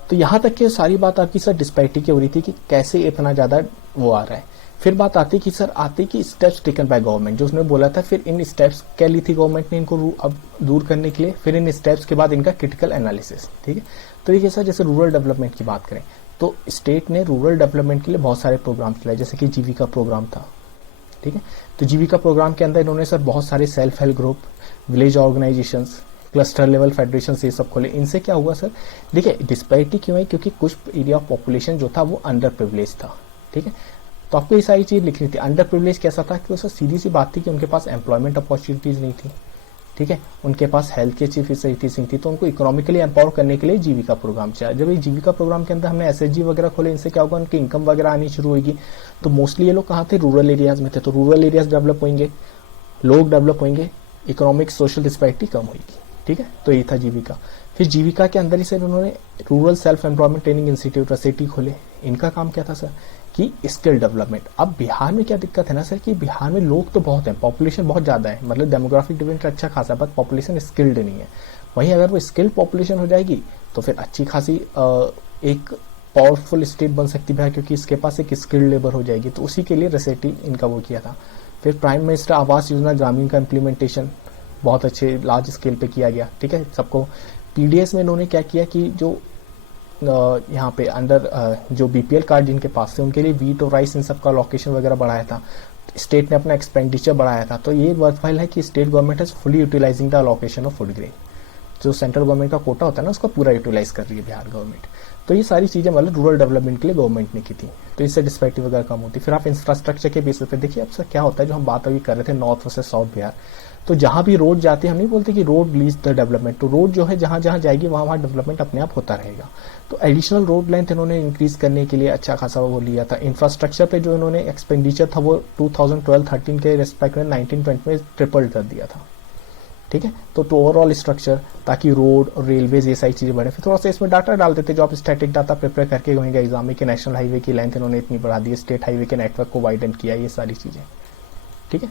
तो यहां तक की सारी बात आपकी सर डिस्पैरिटी की हो रही थी कि कैसे इतना ज्यादा वो आ रहा है। फिर बात आती कि सर आते कि स्टेप्स टेकन बाय गवर्नमेंट, जो उसने बोला था, फिर इन स्टेप्स क्या ली थी गवर्नमेंट ने इनको अब दूर करने के लिए। फिर इन स्टेप्स के बाद इनका क्रिटिकल एनालिसिस। ठीक है, तो देखिए सर जैसे रूरल डेवलपमेंट की बात करें तो स्टेट ने रूरल डेवलपमेंट के लिए बहुत सारे प्रोग्राम चलाए, जैसे कि जीविका प्रोग्राम था। ठीक है, तो जीविका प्रोग्राम के अंदर इन्होंने सर बहुत सारे self help group, village organisations, cluster level federation ये सब खोले। इनसे क्या हुआ सर, देखिए डिस्पैरिटी क्यों है, क्योंकि कुछ एरिया ऑफ पॉपुलेशन जो था वो अंडर प्रिविलेज था। ठीक है, तो आपको ये सारी चीज लिखनी थी। अंडर प्रिविलेज कैसा था कि सर सीधी सी बात थी कि उनके पास एम्प्लॉयमेंट अपॉर्चुनिटीज नहीं थी। ठीक है, उनके पास हेल्थ की अच्छी फैसिलिटीज नहीं थी, तो उनको इकोनॉमिकली एम्पावर करने के लिए जीविका प्रोग्राम चाहिए। जब ये जीविका प्रोग्राम के अंदर हमने एसएचजी वगैरह खोले, इनसे क्या होगा, उनकी इनकम वगैरह आनी शुरू होगी। तो मोस्टली ये लोग कहाँ थे, रूरल एरियाज में थे। तो रूरल एरियाज डेवलप होंगे, लोग डेवलप होंगे, इकोनॉमिक सोशल डिस्पैरिटी कम होगी। ठीक है, तो ये था जीविका। फिर जीविका के अंदर ही सर उन्होंने rural self employment training institute RSETI खोले। इनका काम क्या था सर कि स्किल डेवलपमेंट। अब बिहार में क्या दिक्कत है ना सर कि बिहार में लोग तो बहुत हैं, पॉपुलेशन बहुत ज्यादा है, मतलब डेमोग्राफिक डिविडेंड अच्छा खासा, बट पॉपुलेशन स्किल्ड नहीं है। वहीं अगर वो स्किल्ड पॉपुलेशन हो जाएगी तो फिर अच्छी खासी एक पावरफुल स्टेट बन सकती है, क्योंकि इसके पास एक स्किल्ड लेबर हो जाएगी। तो उसी के लिए रसेटी इनका वो किया था। फिर प्राइम मिनिस्टर आवास योजना ग्रामीण का इम्प्लीमेंटेशन बहुत अच्छे लार्ज स्केल पे किया गया। ठीक है, सबको पीडीएस में इन्होंने क्या किया कि जो यहाँ पे अंडर जो बीपीएल कार्ड जिनके पास थे उनके लिए वीट और राइस इन सब का लोकेशन वगैरह बढ़ाया था। स्टेट ने अपना एक्सपेंडिचर बढ़ाया था। तो ये वर्थवाइल है कि state government is fully utilizing the allocation of food grain. जो सेंट्रल गवर्नमेंट का कोटा होता है ना उसका पूरा यूटिलाइज कर रही है बिहार गवर्नमेंट। तो ये सारी चीजें मतलब रूरल डेवलपमेंट के लिए गवर्नमेंट ने की थी, तो इससे डिस्पैरिटी वगैरह कम होती। फिर आप इंफ्रास्ट्रक्चर के बेसिस पे देखिए अब सर क्या होता है, जो हम बात अभी कर रहे थे नॉर्थ वर्सेस साउथ बिहार, तो जहां भी रोड जाते हैं हम नहीं बोलते कि रोड लीड्स द डेवलपमेंट, तो रोड जो है जहां जहां जाएगी वहां वहां डेवलपमेंट अपने आप होता रहेगा। तो एडिशनल रोड लेंथ इन्होंने इंक्रीज करने के लिए अच्छा खासा वो लिया था। इंफ्रास्ट्रक्चर पे जो इन्होंने एक्सपेंडिचर था वो 2012-13 के रेस्पेक्ट में 1920 में ट्रिपल कर दिया था। ठीक है, तो ओवरऑल स्ट्रक्चर ताकि रोड और रेलवेज ये सारी चीजें बढ़े। फिर थोड़ा सा इसमें डाटा डाल देते जो आप स्टैटिक डाटा प्रिपेयर करके होंगे एग्जाम में कि नेशनल हाईवे की लेंथ इन्होंने इतनी बढ़ा दी, स्टेट हाईवे के नेटवर्क को वाइडन किया, ये सारी चीजें। ठीक है,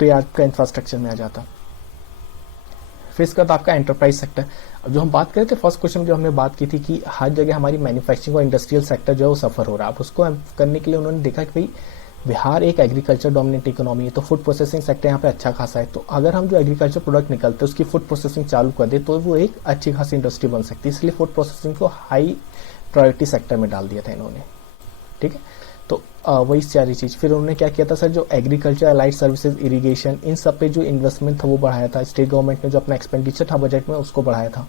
तो ये आपका इंफ्रास्ट्रक्चर में आ जाता। फिर इसके बाद आपका एंटरप्राइज सेक्टर। अब जो हम बात कर रहे थे फर्स्ट क्वेश्चन जो हमने बात की थी कि हर जगह हमारी मैन्युफैक्चरिंग और इंडस्ट्रियल सेक्टर जो है वो सफर हो रहा है। अब उसको करने के लिए उन्होंने देखा कि भाई बिहार एक एग्रीकल्चर डोमिनेंट इकोनॉमी है, तो फूड प्रोसेसिंग सेक्टर यहाँ पे अच्छा खासा है। तो अगर हम जो एग्रीकल्चर प्रोडक्ट निकलते हैं उसकी फूड प्रोसेसिंग चालू कर दे तो वो एक अच्छी खासी इंडस्ट्री बन सकती है, इसलिए फूड प्रोसेसिंग को हाई प्रायोरिटी सेक्टर में डाल दिया था इन्होंने। ठीक है, तो वही सारी चीज। फिर उन्होंने क्या किया था सर, जो एग्रीकल्चर, अलाइड सर्विसेज, इरिगेशन, इन सब पे जो इन्वेस्टमेंट था वो बढ़ाया था। स्टेट गवर्नमेंट ने जो अपना एक्सपेंडिचर था बजट में उसको बढ़ाया था।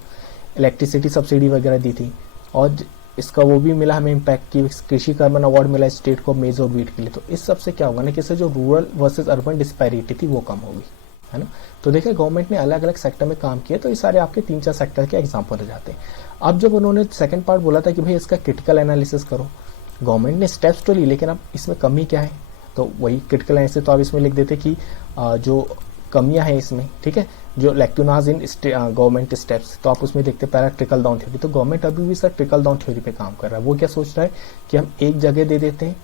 इलेक्ट्रिसिटी सब्सिडी वगैरह दी थी, और इसका वो भी मिला हमें इम्पैक्ट की कृषि कर्मन अवार्ड मिला स्टेट को मेज और वीट के लिए। तो इस सबसे क्या होगा ना कि जो रूरल वर्सेज अर्बन डिस्पैरिटी थी वो कम होगी, है ना। तो देखिए गवर्नमेंट ने अलग अलग सेक्टर में काम किया, तो ये सारे आपके 3-4 सेक्टर के एग्जाम्पल हो जाते हैं। अब जब उन्होंने सेकंड पार्ट बोला था कि भाई इसका क्रिटिकल एनालिसिस करो, गवर्नमेंट ने स्टेप्स तो ली लेकिन अब इसमें कमी क्या है, तो वही क्रिटिकल एनालिसिस। तो आप इसमें लिख देते कि जो कमियां हैं इसमें, ठीक है, जो लैक्यूनाज इन गवर्नमेंट स्टेप्स, तो आप उसमें देखते पहला ट्रिकल डाउन थ्योरी। तो गवर्नमेंट अभी भी सर ट्रिकल डाउन थ्योरी पे काम कर रहा है। वो क्या सोच रहा है कि हम एक जगह दे देते हैं,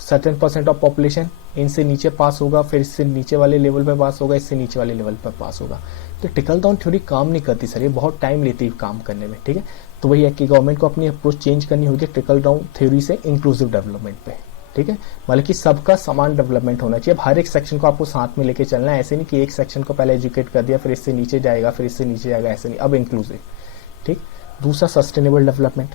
सर्टेन परसेंट ऑफ पॉपुलेशन इनसे नीचे पास होगा, फिर इससे नीचे वाले लेवल पे पास होगा, इससे नीचे वाले लेवल पे पास होगा। तो ट्रिकल डाउन थ्योरी काम नहीं करती सर, ये बहुत टाइम लेती है काम करने में, ठीक है। तो वही है कि गवर्नमेंट को अपनी अप्रोच चेंज करनी होगी ट्रिकल डाउन थ्योरी से इंक्लूसिव डेवलपमेंट पे, ठीक है, मतलब कि सबका समान डेवलपमेंट होना चाहिए। अब हर एक सेक्शन को आपको साथ में लेके चलना है, ऐसे नहीं कि एक सेक्शन को पहले एजुकेट कर दिया फिर इससे नीचे जाएगा फिर इससे नीचे जाएगा, ऐसे नहीं, अब इंक्लूसिव, ठीक। दूसरा सस्टेनेबल डेवलपमेंट,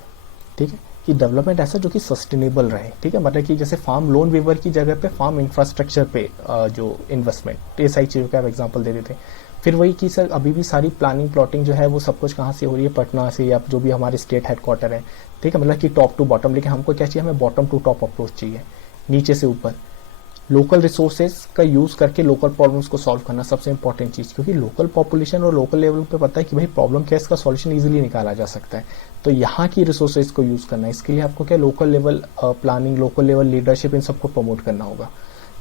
ठीक है, कि डेवलपमेंट ऐसा जो कि सस्टेनेबल रहे, ठीक है, मतलब कि जैसे फार्म लोन वेवर की जगह पे फार्म इंफ्रास्ट्रक्चर पे जो इन्वेस्टमेंट, ये सारी चीजों का आप एग्जाम्पल दे देते हैं। फिर वही कि सर अभी भी सारी प्लानिंग प्लॉटिंग जो है वो सब कुछ कहाँ से हो रही है, पटना से या जो भी हमारे स्टेट हेडक्वार्टर है, ठीक है, मतलब कि टॉप टू बॉटम। लेकिन हमको क्या चाहिए, हमें बॉटम टू टॉप अप्रोच चाहिए, नीचे से ऊपर। लोकल रिसोर्सेज का यूज करके लोकल प्रॉब्लम्स को सॉल्व करना सबसे इंपॉर्टेंट चीज, क्योंकि लोकल पॉपुलेशन और लोकल लेवल पे पता है कि भाई प्रॉब्लम क्या है, इसका सॉल्यूशन इजीली निकाला जा सकता है। तो यहाँ की रिसोर्सेज को यूज करना है, इसके लिए आपको क्या local level planning, local level leadership, इन सबको प्रमोट करना होगा।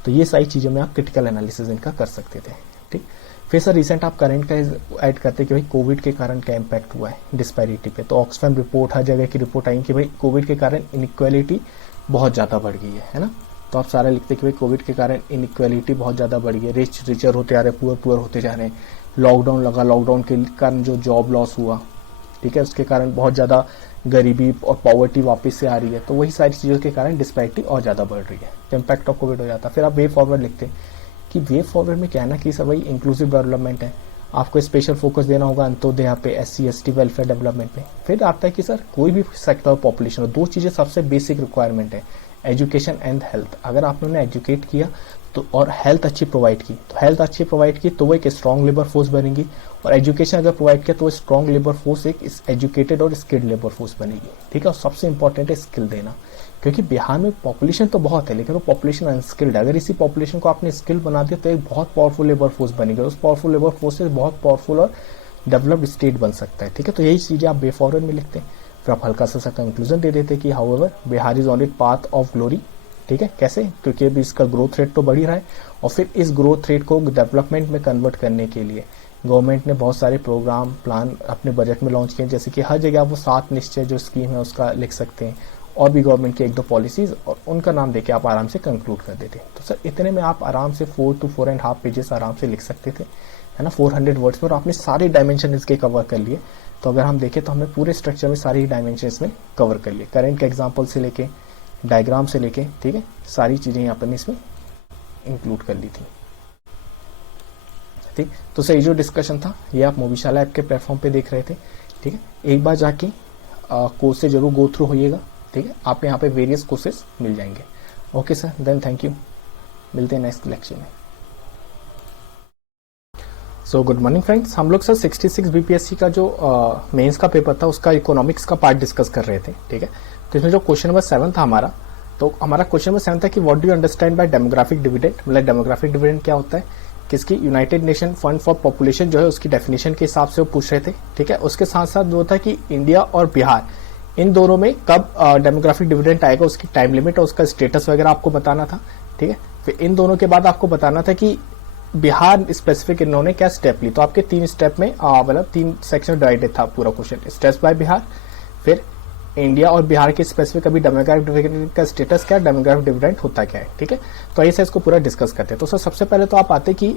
तो ये सारी चीजों में आप क्रिटिकल एनालिसिस इनका कर सकते थे, ठीक। फिर सर रिसेंट आप करंट का ऐड करते कि भाई कोविड के कारण क्या इम्पैक्ट हुआ है डिस्पैरिटी पे। तो ऑक्सफैम रिपोर्ट, हर जगह की रिपोर्ट आई कि भाई कोविड के कारण इनइक्वालिटी बहुत ज्यादा बढ़ गई है ना। तो आप सारा लिखते कि भाई कोविड के कारण इनइक्वालिटी बहुत ज्यादा बढ़ गई है, रिच रिचर होते जा रहे हैं, पुअर पुअर होते जा रहे हैं। लॉकडाउन लगा, लॉकडाउन के कारण जो जॉब लॉस हुआ, ठीक है, उसके कारण बहुत ज्यादा गरीबी और पॉवर्टी वापस से आ रही है। तो वही सारी चीजों के कारण डिस्पैरिटी और ज्यादा बढ़ रही है, तो इम्पैक्ट ऑफ कोविड हो जाता है। फिर आप वे फॉरवर्ड लिखते हैं कि वे फॉरवर्ड में क्या है ना कि सब वही इंक्लूसिव डेवलपमेंट है, आपको स्पेशल फोकस देना होगा अंत्योदय यहाँ पे, SC ST वेलफेयर डेवलपमेंट पे। फिर आता है कि सर कोई भी सेक्टर ऑफ पॉपुलेशन, दो चीजें सबसे बेसिक रिक्वायरमेंट है, एजुकेशन एंड हेल्थ। अगर आपने एजुकेट किया तो और हेल्थ अच्छी प्रोवाइड की, तो हेल्थ अच्छी प्रोवाइड की तो वो एक स्ट्रॉन्ग लेबर फोर्स बनेगी, और एजुकेशन अगर प्रोवाइड किया तो वो स्ट्रॉन्ग लेबर फोर्स एक एजुकेटेड और स्किल्ड लेबर फोर्स बनेगी, ठीक है। और सबसे इंपॉर्टेंट है स्किल देना, क्योंकि बिहार में पॉपुलेशन तो बहुत है लेकिन वो पॉपुलेशन अनस्किल्ड है। अगर इसी पॉपुलेशन को आपने स्किल बना दिया तो एक बहुत पावरफुल लेबर फोर्स बनेगी, उस पावरफुल लेबर फोर्स से बहुत पावरफुल और डेवलप्ड स्टेट बन सकता है, ठीक है। तो यही चीजें आप वे फॉरवर्ड में लिखते हैं। फिर आप हल्का सा कंक्लूजन दे देते कि however Bihar is on it path of glory, ठीक है। कैसे, क्योंकि अभी इसका ग्रोथ रेट तो बढ़ ही रहा है, और फिर इस ग्रोथ रेट को डेवलपमेंट में कन्वर्ट करने के लिए गवर्नमेंट ने बहुत सारे प्रोग्राम प्लान अपने बजट में लॉन्च किए, जैसे कि हर जगह आप वो 7 निश्चय जो स्कीम है उसका लिख सकते हैं, और भी गवर्नमेंट की 1-2 पॉलिसीज, और उनका नाम देके आप आराम से कंक्लूड कर देते हैं। तो सर इतने में आप आराम से 4 to 4.5 पेजेस आराम से लिख सकते थे, है ना, 400 वर्ड्स में, और आपने सारे डायमेंशन इसके कवर कर लिए। तो अगर हम देखें तो हमने पूरे स्ट्रक्चर में सारी डायमेंशन इसमें कवर कर लिए, करंट के एग्जाम्पल से लेके डायग्राम से लेके, ठीक है, सारी चीजें यहाँ पर इसमें इंक्लूड कर ली थी, ठीक। तो सर ये जो डिस्कशन था ये आप मोविशाला ऐप के प्लेटफॉर्म पे देख रहे थे, ठीक है। एक बार जाके कोर्स से जरूर गो थ्रू होइएगा, ठीक है, आप यहाँ पे वेरियस कोर्सेज मिल जाएंगे। Okay sir, then thank you, मिलते हैं नेक्स्ट लेक्चर में। सो गुड मॉर्निंग फ्रेंड्स, हम लोग सर 66 बीपीएससी का जो मेंस का पेपर था उसका इकोनॉमिक्स का पार्ट डिस्कस कर रहे थे, ठीक है। तो इसमें जो क्वेश्चन नंबर 7 था हमारा, तो हमारा क्वेश्चन नंबर 7 था कि what do you understand by demographic dividend, मतलब डेमोग्राफिक डिविडेंड क्या होता है, किसकी United nation fund for population जो है उसकी डेफिनेशन के हिसाब से वो पूछ रहे थे, ठीक है। उसके साथ साथ वो था कि इंडिया और बिहार इन दोनों में कब डेमोग्राफिक डिविडेंड आएगा, उसकी टाइम लिमिट और उसका स्टेटस वगैरह आपको बताना था, ठीक है। फिर इन दोनों के बाद आपको बताना था कि बिहार स्पेसिफिक इन्होंने क्या स्टेप ली। तो आपके 3 स्टेप में मतलब 3 सेक्शन डिवाइडेड था पूरा क्वेश्चन, स्टेप्स बाय बिहार, फिर इंडिया और बिहार के स्पेसिफिक अभी डेमोग्राफिक डिविडेंड का स्टेटस क्या है, डेमोग्राफिक डिविडेंड होता क्या है, ठीक है। तो ऐसे इसको पूरा डिस्कस करते हैं। तो सर सबसे पहले तो आप आते कि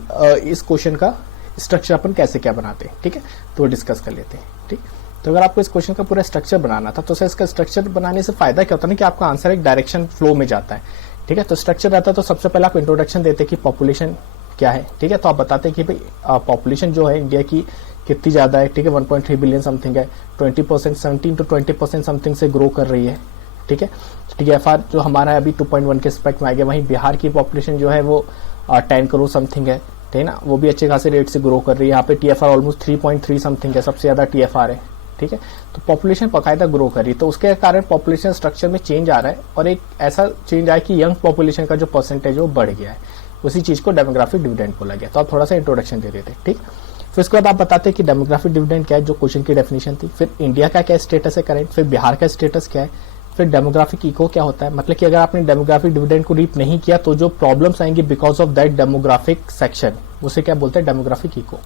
इस क्वेश्चन का स्ट्रक्चर अपन कैसे क्या बनाते हैं, ठीक है, तो डिस्कस कर लेते हैं, ठीक। तो अगर आपको इस क्वेश्चन का पूरा स्ट्रक्चर बनाना था तो सर इसका स्ट्रक्चर बनाने से फायदा क्या होता है ना कि आपका आंसर एक डायरेक्शन फ्लो में जाता है, ठीक है। तो स्ट्रक्चर रहता है तो सबसे पहले आप इंट्रोडक्शन देते कि पॉपुलेशन क्या है, ठीक है। तो आप बताते कि भाई पॉपुलेशन जो है इंडिया की कितनी ज्यादा है, ठीक है, 1.3 बिलियन समथिंग है, 20% 17 to 20% समथिंग से ग्रो कर रही है, ठीक है। TFR जो हमारा है अभी 2.1 के स्पेक्ट में आ गया। वहीं बिहार की पॉपुलेशन जो है वो 10 करोड़ समथिंग है, ठीक है ना, वो भी अच्छे खासे रेट से ग्रो कर रही है। यहाँ पे TFR ऑलमोस्ट 3.3 समथिंग है, सबसे ज्यादा TFR है, ठीक है। तो पॉपुलेशन बकायदा ग्रो कर रही है, तो उसके कारण पॉपुलेशन स्ट्रक्चर में चेंज आ रहा है, और एक ऐसा चेंज आया कि यंग पॉपुलेशन का जो परसेंटेज वो बढ़ गया है, उसी चीज को डेमोग्राफिक डिविडेंड बोला गया। तो आप थोड़ा सा इंट्रोडक्शन दे देते, ठीक। फिर उसके बाद आप बताते कि डेमोग्राफिक डिविडेंड क्या है, जो क्वेश्चन की डेफिनेशन थी। फिर इंडिया का क्या स्टेटस है करंट, फिर बिहार का स्टेटस क्या है, फिर डेमोग्राफिक इको क्या होता है, मतलब कि अगर आपने डेमोग्राफिक डिविडेंड को रीप नहीं किया तो जो प्रॉब्लम्स आएंगी because of that demographic section, उसे क्या बोलते हैं, डेमोग्राफिक इको।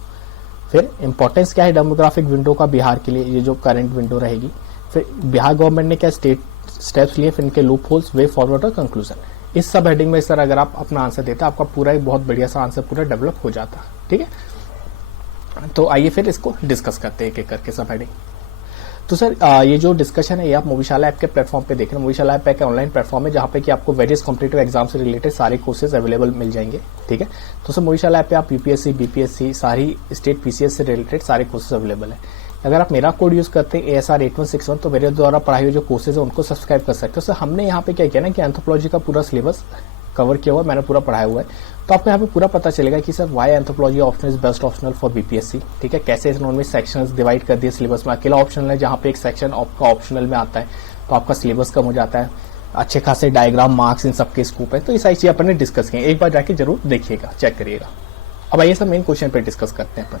फिर इंपॉर्टेंस क्या है डेमोग्राफिक विंडो का बिहार के लिए, ये जो करंट विंडो रहेगी। फिर बिहार गवर्नमेंट ने क्या स्टेप्स लिए, फिर इनके लूप होल्स, वे फॉरवर्ड और कंक्लूजन। इस सब हेडिंग में सर अगर आप अपना आंसर देते आपका पूरा एक बहुत बढ़िया सा आंसर पूरा डेवलप हो जाता। ठीक है, तो आइए फिर इसको डिस्कस करते हैं एक एक करके सब हेडिंग। तो सर ये जो डिस्कशन है ये आप मोविशाला ऐप के प्लेटफॉर्म पे देख रहे हैं। मोविशाला ऐप एक ऑनलाइन प्लेटफॉर्म है जहाँ पे कि आपको वेरियस कॉम्पिटिटिव एग्जाम से रिलेटेड सारे कोर्सेज अवेलेबल मिल जाएंगे। ठीक है, तो सर मोविशाला ऐप पे आप यूपीएससी, बीपीएससी, सारी स्टेट पीसीएस से रिलेटेड सारे कोर्सेज अवेलेबल है। अगर आप मेरा कोड यूज करते हैं ASR 8161 तो मेरे द्वारा पढ़ाई हुई जो कोर्सेज है उनको सब्सक्राइब कर सकते हो। सर हमने यहाँ पे क्या किया ना कि एंथ्रोपोलॉजी का पूरा सिलेबस कवर किया हुआ है, मैंने पूरा पढ़ाया हुआ है, तो आपको यहाँ पे पूरा पता चलेगा कि sir why anthropology option is best optional for BPSC. ठीक है, कैसे इन्होंने सेक्शंस डिवाइड कर दिए सिलेबस में, अकेला ऑप्शनल है जहाँ पे एक सेक्शन आपका ऑप्शनल में आता है तो आपका सिलेबस कम हो जाता है, अच्छे खासे डायग्राम, मार्क्स, इन सबके स्कोप है। तो ये सारी चीजें अपन ने डिस्कस की, एक बार जाके जरूर देखिएगा, चेक करिएगा। अब आइए सर मेन क्वेश्चन पे डिस्कस करते हैं अपन।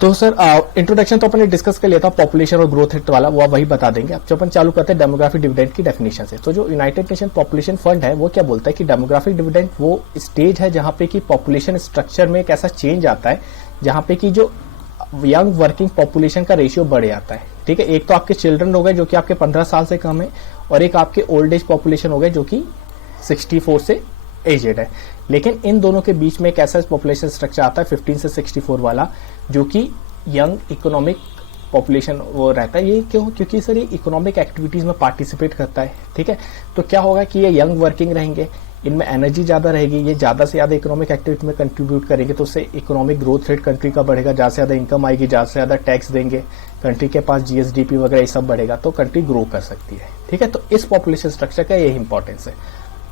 तो सर इंट्रोडक्शन तो अपन ने डिस्कस कर लिया था, पॉपुलेशन और ग्रोथ रेट वाला, वो आप वही बता देंगे। अब जब अपन चालू करते हैं डेमोग्राफिक डिविडेंड की डेफिनेशन से, तो जो यूनाइटेड नेशन पॉपुलेशन फंड है वो क्या बोलता है कि डेमोग्राफिक डिविडेंड वो स्टेज है जहां पे कि पॉपुलेशन स्ट्रक्चर में एक ऐसा चेंज आता है जहां पे कि जो यंग वर्किंग पॉपुलेशन का रेशियो बढ़ जाता है। ठीक है, एक तो आपके चिल्ड्रन हो गए जो कि आपके 15 साल से कम है, और एक आपके ओल्ड एज पॉपुलेशन हो गए जो कि 64 से एजेड है। लेकिन इन दोनों के बीच में एक ऐसा पॉपुलेशन स्ट्रक्चर आता है 15 से 64 वाला जो कि यंग इकोनॉमिक पॉपुलेशन वो रहता है। ये क्यों, क्योंकि सर ये इकोनॉमिक एक्टिविटीज में पार्टिसिपेट करता है। ठीक है, तो क्या होगा कि ये यंग वर्किंग रहेंगे, इनमें एनर्जी ज्यादा रहेगी, ये ज्यादा से ज्यादा इकोनॉमिक एक्टिविटी में कंट्रीब्यूट करेंगे, तो उससे इकोनॉमिक ग्रोथ रेट कंट्री का बढ़ेगा, ज्यादा से ज्यादा इनकम आएगी, ज्यादा से ज्यादा टैक्स देंगे, कंट्री के पास जीएसडीपी वगैरह ये सब बढ़ेगा तो कंट्री ग्रो कर सकती है। ठीक है, तो इस पॉपुलेशन स्ट्रक्चर का यही इंपॉर्टेंस है।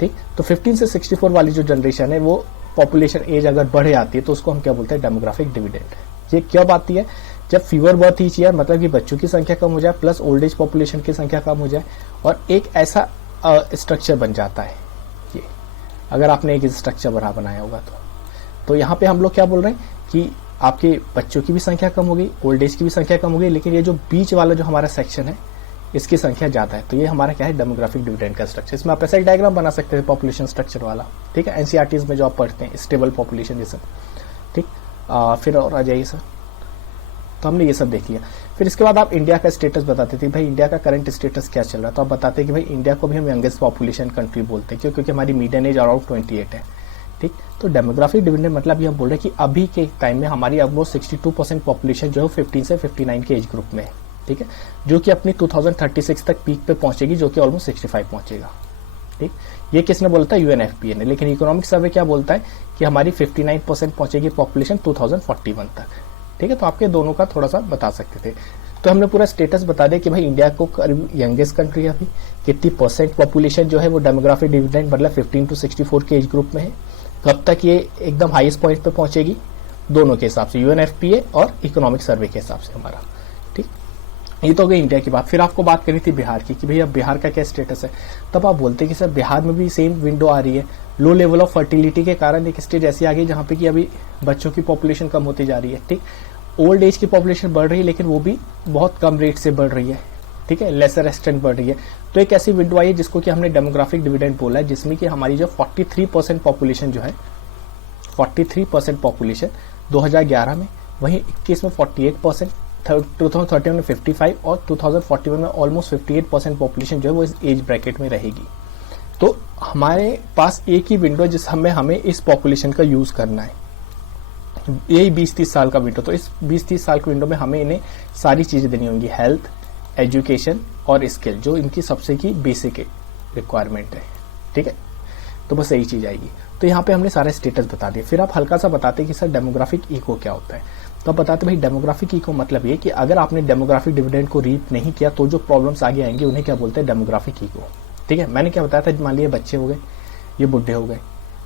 ठीक, तो 15 से 64 वाली जो जनरेशन है वो पॉपुलेशन एज अगर बढ़ जाती है तो उसको हम क्या बोलते हैं, डेमोग्राफिक डिविडेंड। ये कब आती है, जब फीवर बर्थ ईच ईयर, मतलब कि बच्चों की संख्या कम हो जाए प्लस ओल्ड एज पॉपुलेशन की संख्या कम हो जाए और एक ऐसा स्ट्रक्चर बन जाता है। ये अगर आपने एक स्ट्रक्चर बनाया होगा तो यहाँ पे हम लोग क्या बोल रहे हैं कि आपके बच्चों की भी संख्या कम हो गई, ओल्ड एज की भी संख्या कम हो गई, लेकिन ये जो बीच वाला जो हमारा सेक्शन है इसकी संख्या ज्यादा है, तो ये हमारा क्या है, डेमोग्राफिक डिविडेंड का स्ट्रक्चर। इसमें आप ऐसा एक डायग्राम बना सकते हैं पॉपुलेशन स्ट्रक्चर वाला। ठीक है, एनसीईआरटीज में जो आप पढ़ते हैं स्टेबल पॉपुलेशन जैसे। ठीक, फिर और आ जाइए सर, तो हमने ये सब देख लिया। फिर इसके बाद आप इंडिया का स्टेटस बताते थे, भाई इंडिया का करंट स्टेटस क्या चल रहा है, तो आप बताते हैं कि भाई इंडिया को भी हम यंगेस्ट पॉपुलेशन कंट्री बोलते हैं, क्यों, क्योंकि हमारी मीडियन एज अराउंड 28 है। ठीक, तो डेमोग्राफिक डिविडेंड मतलब ये हम बोल रहे हैं कि अभी के टाइम में हमारी ऑलमोस्ट 62% पॉपुलेशन जो है 15 से 59 के एज ग्रुप में है। ठीक है, जो कि अपनी 2036 तक पीक पे पहुंचेगी, जो कि ऑलमोस्ट 65 पहुंचेगा। ठीक, ये किसने बोला था, यूएनएफपीए ने। लेकिन इकोनॉमिक सर्वे क्या बोलता है कि हमारी 59% पहुंचेगी पॉपुलेशन 2041 तक। ठीक है, तो आपके दोनों का थोड़ा सा बता सकते थे। तो हमने पूरा स्टेटस बता दिया कि भाई इंडिया को करीब यंगेस्ट कंट्री है, अभी कितनी परसेंट पॉपुलेशन जो है वो डेमोग्राफिक डिविडेंड मतलब 15 to 64 के एज ग्रुप में है, कब तक ये एकदम हाईएस्ट पॉइंट पे पहुंचेगी, दोनों के हिसाब से, यूएनएफपीए और इकोनॉमिक सर्वे के हिसाब से हमारा। ठीक, ये तो हो गई इंडिया की बात। फिर आपको बात करनी थी बिहार की कि भैया बिहार का क्या स्टेटस है। तब आप बोलते कि सर बिहार में भी सेम विंडो आ रही है, लो लेवल ऑफ फर्टिलिटी के कारण एक स्टेज ऐसी आ गई जहां पे कि अभी बच्चों की पॉपुलेशन कम होती जा रही है। ठीक, ओल्ड एज की पॉपुलेशन बढ़ रही है लेकिन वो भी बहुत कम रेट से बढ़ रही है। ठीक है, लेसर एक्सटेंट बढ़ रही है। तो एक ऐसी विंडो आई है जिसको कि हमने डेमोग्राफिक डिविडेंड बोला है, जिसमें कि हमारी जो 43% पॉपुलेशन जो है, 43% पॉपुलेशन 2011 में, वहीं 21 में 48%, 2013 में 55 और 2041 में ऑलमोस्ट 58% पॉपुलेशन जो है वो इस एज ब्रैकेट में रहेगी। तो हमारे पास एक ही विंडो जिस हमें इस पॉपुलेशन का यूज करना है, यही 20-30 साल का विंडो। तो इस 20-30 साल के विंडो में हमें इन्हें सारी चीजें देनी होंगी, हेल्थ, एजुकेशन और स्किल, जो इनकी सबसे की बेसिक रिक्वायरमेंट है। ठीक है, तो बस यही चीज आएगी। तो यहाँ पे हमने सारे स्टेटस बता दिए। फिर आप हल्का सा बताते कि सर डेमोग्राफिक इको क्या होता है। तो आप बताते भाई डेमोग्राफिक इको मतलब ये कि अगर आपने डेमोग्राफिक डिविडेंड को रीप नहीं किया तो जो प्रॉब्लम्स आगे आएंगे उन्हें क्या बोलते हैं, डेमोग्राफिक इको। ठीक है, मैंने क्या बताया था, मान लीजिए बच्चे हो गए, ये बुढ़े हो गए,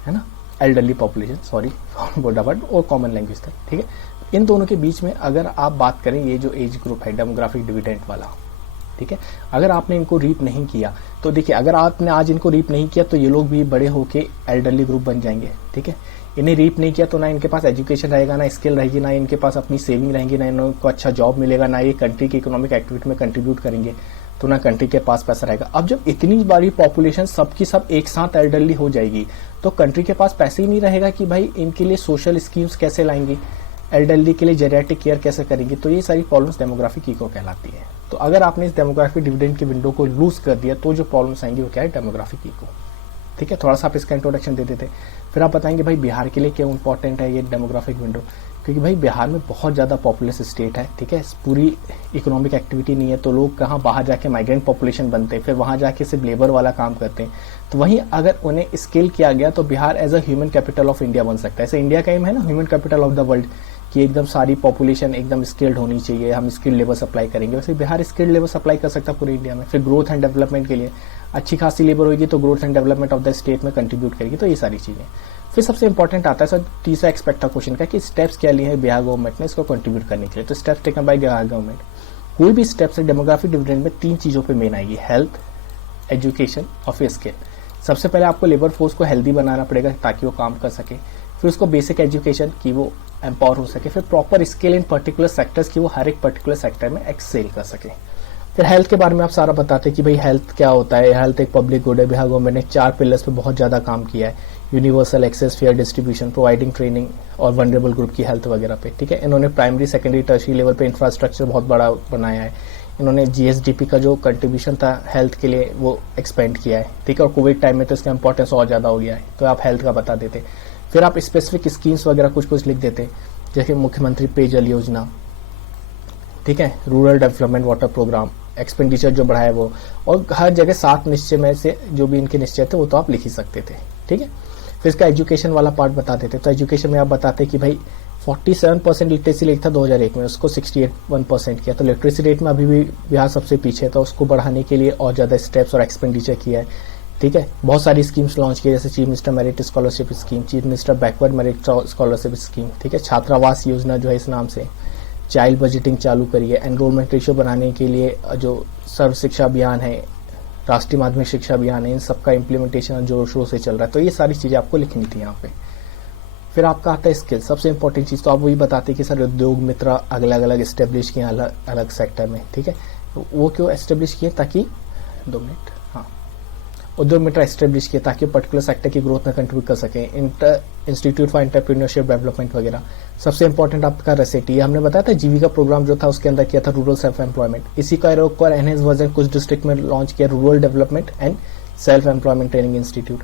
है ना, एल्डरली पॉपुलेशन, सॉरी बुढ़ा वर्ड और कॉमन लैंग्वेज था। ठीक है, इन दोनों के बीच में अगर आप बात करें, ये जो एज ग्रुप है डेमोग्राफिक डिविडेंड वाला, ठीक है, अगर आपने इनको रीप नहीं किया तो देखिए, अगर आपने आज इनको रीप नहीं किया तो ये लोग भी बड़े होके एल्डरली ग्रुप बन जाएंगे। ठीक है, इन्हें रीप नहीं किया तो ना इनके पास एजुकेशन रहेगा, ना स्किल रहेगी, ना इनके पास अपनी सेविंग रहेंगी, ना इनको अच्छा जॉब मिलेगा, ना ये कंट्री की इकोनॉमिक एक्टिविटी में कंट्रीब्यूट करेंगे। तो ना कंट्री के पास पैसा रहेगा। अब जब इतनी बड़ी पॉपुलेशन सबकी सब एक साथ एल्डरली हो जाएगी तो कंट्री के पास पैसे ही नहीं रहेगा कि भाई इनके लिए सोशल स्कीम्स कैसे लाएंगे, एल्डरली के लिए जेरियाट्रिक केयर कैसे करेंगे। तो ये सारी प्रॉब्लम्स डेमोग्राफिक इको कहलाती है। तो अगर आपने इस डेमोग्राफिक डिविडेंड की विंडो को लूज कर दिया तो जो प्रॉब्लम्स आएंगी वो क्या है, डेमोग्राफिक इको। ठीक है, थोड़ा सा आप इसका इंट्रोडक्शन दे देते, फिर आप बताएंगे भाई बिहार के लिए क्यों इंपॉर्टेंट है ये डेमोग्राफिक विंडो। क्योंकि भाई बिहार में बहुत ज़्यादा पॉपुलस स्टेट है, ठीक है, पूरी इकोनॉमिक एक्टिविटी नहीं है, तो लोग कहाँ बाहर जाके माइग्रेंट पॉपुलेशन बनते हैं, फिर वहाँ जाके सिर्फ लेबर वाला काम करते हैं। तो वहीं अगर उन्हें स्केल किया गया तो Bihar as a human capital of India बन सकता है। ऐसे इंडिया का एम है ना human capital of the world, कि एकदम सारी पॉपुलेशन एकदम स्किल्ड होनी चाहिए, हम स्किल्ड लेबर सप्लाई करेंगे। वैसे बिहार स्किल्ड लेबर सप्लाई कर सकता है पूरे इंडिया में। फिर ग्रोथ एंड डेवलपमेंट के लिए अच्छी खासी लेबर होगी तो growth and development of the state में कंट्रीब्यूट करेगी। तो ये सारी चीजें। फिर सबसे इंपॉर्टेंट आता है सर तीसरा एक्सपेक्ट था क्वेश्चन का कि स्टेप्स क्या लिए हैं बिहार गवर्नमेंट ने इसको कंट्रीब्यूट करने के लिए। तो steps taken by Bihar government, कोई भी स्टेप्स है डेमोग्राफिक डिविडेंड में 3 चीजों पे मेन आएगी, हेल्थ, एजुकेशन और फिर स्किल। सबसे पहले आपको लेबर फोर्स को हेल्दी बनाना पड़ेगा ताकि वो काम कर सके, फिर उसको बेसिक एजुकेशन की वो एम्पावर हो सके, फिर proper skill in particular sectors की वो हर एक पर्टिकुलर सेक्टर में एक्सेल कर सके। फिर हेल्थ के बारे में आप सारा बताते कि भाई हेल्थ क्या होता है, हेल्थ एक पब्लिक गुड है। बिहार गवर्नमेंट ने 4 पिलर्स पे बहुत ज्यादा काम किया है, universal access, fair distribution, providing training और वनरेबल ग्रुप की हेल्थ वगैरह पे। ठीक है, इन्होंने प्राइमरी सेकेंडरी टर्शरी लेवल पे इंफ्रास्ट्रक्चर बहुत बड़ा बनाया है। इन्होंने जीएसडीपी का जो कंट्रीब्यूशन था हेल्थ के लिए वो एक्सपेंड किया है। ठीक है, और कोविड टाइम में तो इसका इंपॉर्टेंस और ज्यादा हो गया है, तो आप हेल्थ का बता देते। फिर आप स्पेसिफिक स्कीम्स वगैरह कुछ कुछ लिख देते, जैसे मुख्यमंत्री पेयजल योजना, ठीक है, rural development water program, expenditure जो बढ़ाया वो, और हर जगह 7 निश्चय में से जो भी इनके निश्चय थे वो तो आप लिख ही सकते थे। ठीक है, फिर इसका एजुकेशन वाला पार्ट बता देते। तो एजुकेशन में आप बताते कि भाई 47% लिटरेसी रेट था 2001 में, उसको 61% किया। तो लिटरेसी रेट में अभी भी बिहार सबसे पीछे था, उसको बढ़ाने के लिए और ज्यादा स्टेप्स और एक्सपेंडिचर किया है। ठीक है, बहुत सारी स्कीम्स लॉन्च की, जैसे chief minister merit scholarship scheme, chief minister backward merit scholarship scheme, ठीक है, छात्रावास योजना जो है इस नाम से, चाइल्ड बजटिंग चालू करी है, एनरोलमेंट रेशियो बनाने के लिए जो सर्व शिक्षा अभियान है, राष्ट्रीय माध्यमिक शिक्षा अभियान है, इन सबका इम्प्लीमेंटेशन जोर शोर से चल रहा है। तो ये सारी चीजें आपको लिखनी थी यहाँ पे। फिर आपका आता है स्किल, सबसे इंपॉर्टेंट चीज। तो आप वही बताते कि सर उद्योग मित्र अलग अलग एस्टेब्लिश किए अलग अलग सेक्टर में। ठीक है, तो वो क्यों एस्टेब्लिश किए, ताकि 2 मिनट, हाँ, उद्योग मित्र एस्टेब्लिश किए ताकि पर्टिकुलर सेक्टर की ग्रोथ में कंट्रीब्यूट कर सके। इंस्टीट्यूट फॉर एंटरप्रेन्योरशिप डेवलपमेंट वगैरह। सबसे इंपॉर्टेंट आपका रेसेटी, ये हमने बताया था जीविका प्रोग्राम जो था उसके अंदर किया था रूरल सेल्फ एम्प्लॉयमेंट। इसी का एक और एनहेंस वर्जन कुछ डिस्ट्रिक्ट में लॉन्च किया, rural development and self employment training institute.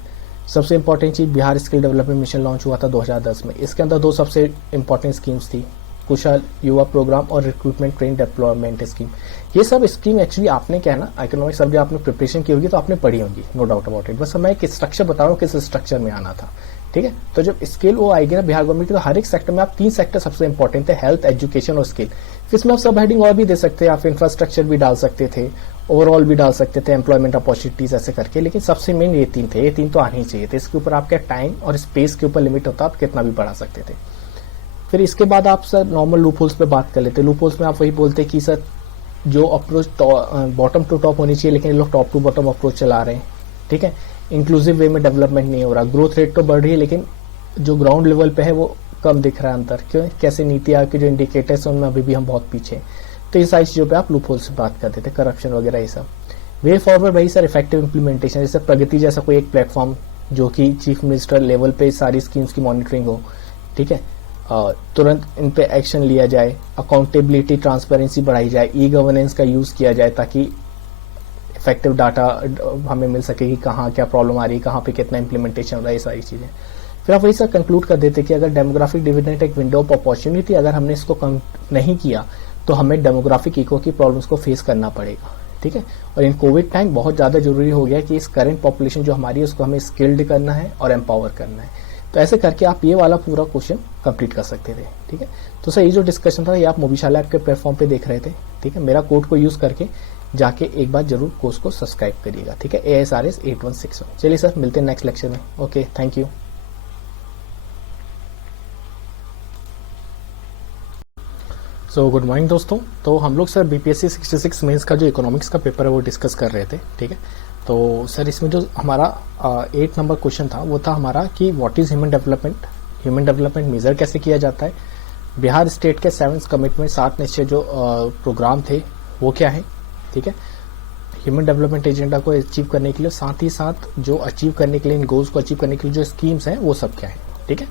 सबसे इंपॉर्टेंट चीज Bihar skill development mission launch हुआ था 2010 में। इसके अंदर 2 सबसे इंपॉर्टेंट स्कीम्स थी, कुशल युवा प्रोग्राम और रिक्रूटमेंट ट्रेन डेवलपमेंट स्कीम। ये सब स्कीम एक्चुअली आपने क्या है ना, इकोनॉमिक सब्जेक्ट आपने प्रिपरेशन की होगी तो आपने पढ़ी होगी, नो डाउट अबाउट इट। बस मैं एक स्ट्रक्चर बता रहा हूँ किस स्ट्रक्चर में आना था। ठीक है, तो जब स्किल वो आएगी ना बिहार गवर्नमेंट की, तो हर एक सेक्टर में आप 3 सेक्टर सबसे इंपॉर्टेंट थे, हेल्थ, एजुकेशन और स्किल। इसमें आप सब हेडिंग और भी दे सकते हैं, आप इंफ्रास्ट्रक्चर भी डाल सकते थे, ओवरऑल भी डाल सकते थे, एम्प्लॉयमेंट अपॉर्चुनिटीज ऐसे करके, लेकिन सबसे मेन ये 3 थे। ये 3 तो आने ही चाहिए थे। इसके ऊपर आपका टाइम और स्पेस के ऊपर लिमिट होता, आप कितना भी बढ़ा सकते थे। फिर इसके बाद आप सर नॉर्मल लूप होल्स पे बात कर लेते। लूप होल्स में आप वही बोलते कि सर जो अप्रोच बॉटम टू टॉप होनी चाहिए, लेकिन ये लोग टॉप टू बॉटम अप्रोच चला रहे हैं। ठीक है, इंक्लूसिव वे में डेवलपमेंट नहीं हो रहा, ग्रोथ रेट तो बढ़ रही है लेकिन जो ग्राउंड लेवल पे है वो कम दिख रहा है अंतर। क्यों, कैसे नीति आयोग के जो इंडिकेटर्स हैं उनमें अभी भी हम बहुत पीछे। तो ये सारी चीजों पे आप लूप होल से बात करते थे, करप्शन वगैरह ये सब। वे फॉरवर्ड वही सर इफेक्टिव इंप्लीमेंटेशन, जैसे प्रगति जैसा कोई एक प्लेटफॉर्म जो कि चीफ मिनिस्टर लेवल पे सारी स्कीम्स की मॉनिटरिंग हो। ठीक है, तुरंत इन पे एक्शन लिया जाए, अकाउंटेबिलिटी ट्रांसपेरेंसी बढ़ाई जाए, ई गवर्नेंस का यूज किया जाए ताकि इफेक्टिव डाटा हमें मिल सके कि कहाँ क्या प्रॉब्लम आ रही है, कहाँ पे कितना इंप्लीमेंटेशन हो रहा है, ये सारी चीजें। फिर आप वही सर कंक्लूड कर देते कि अगर डेमोग्राफिक डिविडेंड एक विंडो ऑफ अपॉर्चुनिटी, अगर हमने इसको कम नहीं किया तो हमें डेमोग्राफिक इको की प्रॉब्लम्स को फेस करना पड़ेगा। ठीक है, और इन कोविड टाइम बहुत ज्यादा जरूरी हो गया कि इस करंट पॉपुलेशन जो हमारी है उसको हमें स्किल्ड करना है और एम्पावर करना है। तो ऐसे करके आप ये वाला पूरा क्वेश्चन कंप्लीट कर सकते थे। ठीक है, तो सर ये जो डिस्कशन था ये आप मोबिशाला ऐप के प्लेटफॉर्म पे देख रहे थे। ठीक है, मेरा कोड को यूज करके जाके एक बार जरूर कोर्स को सब्सक्राइब करिएगा। ठीक है, ASRS 8161। चलिए सर मिलते हैं नेक्स्ट लेक्चर में। Okay, thank you. So good morning दोस्तों। तो हम लोग सर BPSC 66 मेंस का जो इकोनॉमिक्स का पेपर है वो डिस्कस कर रहे थे। ठीक है, तो सर इसमें जो हमारा 8 नंबर क्वेश्चन था वो था हमारा कि what is human development, human development measure कैसे किया जाता है, बिहार स्टेट के 7 कमिटमेंट 7 निश्चय जो प्रोग्राम थे वो क्या है। ठीक है, ह्यूमन डेवलपमेंट एजेंडा को अचीव करने के लिए, साथ ही साथ जो अचीव करने के लिए, इन गोल्स को अचीव करने के लिए जो स्कीम्स हैं वो सब क्या है, ठीक है।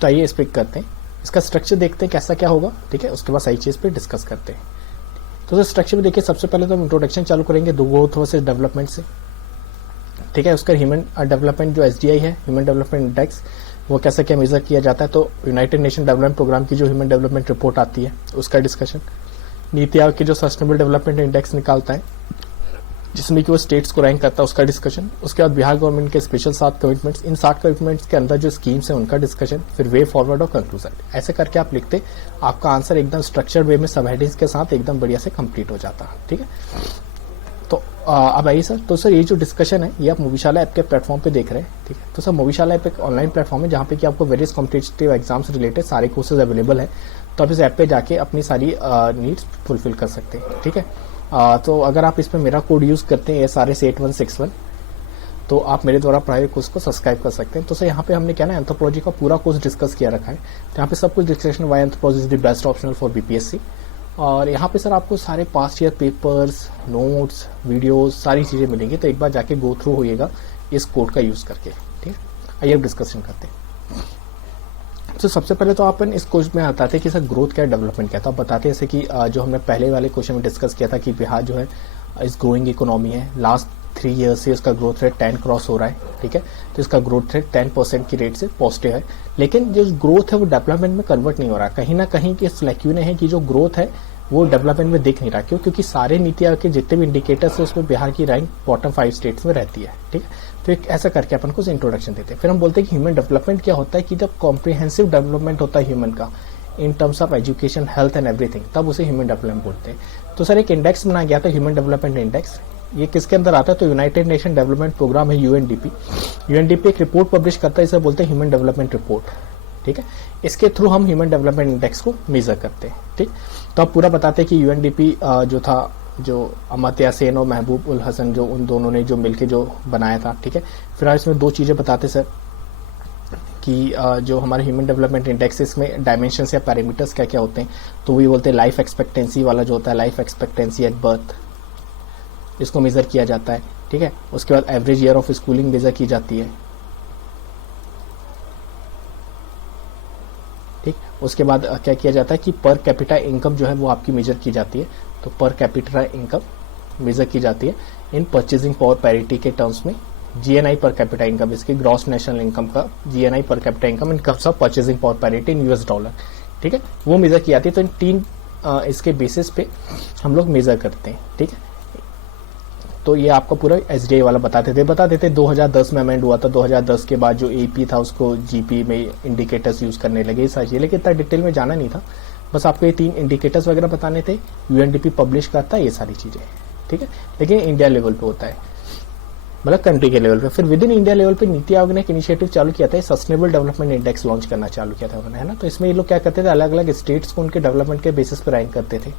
तो आइए इस पे करते हैं, इसका स्ट्रक्चर देखते हैं कैसा क्या होगा, ठीक है। उसके बाद सही चीज पे डिस्कस करते हैं। तो स्ट्रक्चर में देखिए, सबसे पहले तो हम इंट्रोडक्शन चालू करेंगे ग्रोथ वर्सेस डेवलपमेंट से, ठीक है। उसका ह्यूमन डेवलपमेंट जो SDI है, ह्यूमन डेवलपमेंट इंडेक्स, वो कैसे क्या मेजर किया जाता है। तो यूनाइटेड नेशन डेवलपमेंट प्रोग्राम की जो ह्यूमन डेवलपमेंट रिपोर्ट आती है उसका डिस्कशन, नीति आयोग की जो सस्टेनेबल डेवलपमेंट इंडेक्स निकालता है जिसमें कि वो स्टेट्स को रैंक करता है, उसका डिस्कशन। उसके बाद बिहार गवर्नमेंट के स्पेशल 7 कमिटमेंट्स, इन 7 कमिटमेंट्स के अंदर जो स्कीम्स है उनका डिस्कशन, फिर वे फॉरवर्ड और कंक्लूजन। ऐसे करके आप लिखते, आपका आंसर एकदम स्ट्रक्चर वे में सब हेडिंग्स के साथ एकदम बढ़िया से कंप्लीट हो जाता है, ठीक है। तो अब आइए सर, तो सर ये जो डिस्कशन है ये आप मूवीशाला ऐप के प्लेटफॉर्म पे देख रहे हैं, ठीक है। तो सर मूवीशाला ऐप एक ऑनलाइन प्लेटफॉर्म है जहाँ पे कि आपको वेरियस कॉम्पिटिटिव एग्जाम्स रिलेटेड सारे कोर्सेज अवेलेबल है। तो आप इस ऐप पे जाके अपनी सारी नीड्स फुलफिल कर सकते हैं, ठीक है। तो अगर आप इसमें मेरा कोड यूज करते हैं SRS8161, तो आप मेरे द्वारा पढ़ाए कोर्स को सब्सक्राइब कर सकते हैं। तो सर यहाँ पे हमने क्या ना एंथ्रोपोलॉजी का पूरा कोर्स डिस्कस किया रखा है। तो यहाँ पे सब कुछ discussion why anthropology is the best optional for BPSC। और यहाँ पे सर आपको सारे past year papers, notes, videos, सारी चीजें मिलेंगी। तो एक बार जाके गो थ्रू होइएगा इस कोड का यूज करके, ठीक है। आइए अब डिस्कशन करते हैं। तो सबसे पहले तो अपन इस क्वेश्चन में बताते हैं कि सर ग्रोथ क्या है, डेवलपमेंट क्या था। बताते हैं जैसे कि जो हमने पहले वाले क्वेश्चन में डिस्कस किया था कि बिहार जो है इस ग्रोइंग इकोनॉमी है, लास्ट 3 ईयर्स से इसका ग्रोथ रेट 10 क्रॉस हो रहा है, ठीक है। तो इसका ग्रोथ रेट 10% की रेट से पॉजिटिव है, लेकिन जो ग्रोथ है वो डेवलपमेंट में कन्वर्ट नहीं हो रहा। कहीं ना कहीं इस लैक्यूने है कि जो ग्रोथ है वो डेवलपमेंट में दिख नहीं रहा। क्यों? क्योंकि सारे नीति आयोग के जितने भी इंडिकेटर्स है उसमें बिहार की रैंक बॉटम 5 स्टेट्स में रहती है, ठीक है। तो एक ऐसा करके अपन को इंट्रोडक्शन देते हैं। फिर हम बोलते हैं कि ह्यूमन डेवलपमेंट क्या होता है, कि जब कॉम्प्रिहेंसिव डेवलपमेंट होता है ह्यूमन का in terms of education, health and everything, तब उसे ह्यूमन डेवलपमेंट बोलते हैं। तो सर एक इंडेक्स बनाया गया था ह्यूमन डेवलपमेंट इंडेक्स, ये किसके अंदर आता है? तो यूनाइटेड नेशन डेवलपमेंट प्रोग्राम है UNDP। UNDP एक रिपोर्ट पब्लिश करता है, इसे बोलते हैं ह्यूमन डेवलपमेंट रिपोर्ट, ठीक है। इसके थ्रू हम ह्यूमन डेवलपमेंट इंडेक्स को मेजर करते हैं, ठीक। तो आप पूरा बताते हैं कि UNDP जो था, जो अमर्त्य सेन और महबूब उल हसन, जो उन दोनों ने जो मिलके जो बनाया था, ठीक है। फिर आप इसमें 2 चीजें बताते सर कि जो हमारे ह्यूमन डेवलपमेंट इंडेक्स, इसमें डायमेंशंस या पैरामीटर्स क्या क्या होते हैं। तो वही बोलते हैं लाइफ एक्सपेक्टेंसी वाला जो होता है, लाइफ एक्सपेक्टेंसी एट बर्थ, इसको मेजर किया जाता है, ठीक है। उसके बाद average year of schooling measure की जाती है, ठीक। उसके बाद क्या किया जाता है कि पर कैपिटा इनकम जो है वो आपकी मेजर की जाती है। तो पर कैपिटा इनकम मेजर की जाती है इन परचेजिंग पावर पैरिटी के टर्म्स में। GNI पर कैपिटा इनकम, इसकी ग्रॉस नेशनल इनकम का GNI per capita income in terms of purchasing power parity in US dollar, ठीक है, वो मेजर की जाती है। तो इन 3 इसके बेसिस पे हम लोग मेजर करते हैं, ठीक है। तो ये आपका पूरा SDI वाला बताते थे 2010 में अमेंड हुआ था। 2010 के बाद जो AP था उसको GP में इंडिकेटर्स यूज करने लगे, सारी, लेकिन इतना डिटेल में जाना नहीं था। बस आपको ये 3 इंडिकेटर्स वगैरह बताने थे। UNDP पब्लिश करता है ये सारी चीजें, ठीक है। लेकिन इंडिया लेवल पे होता है, मतलब कंट्री के लेवल पे। फिर विद इन इंडिया लेवल पे नीति आयोग ने एक इनिशिएटिव चालू किया था, सस्टेनेबल डेवलपमेंट इंडेक्स लॉन्च करना चालू किया था उन्होंने, है ना। तो इसमें ये लोग क्या करते थे, अलग अलग स्टेट्स को उनके डेवलपमेंट के बेसिस पे रैंक करते थे,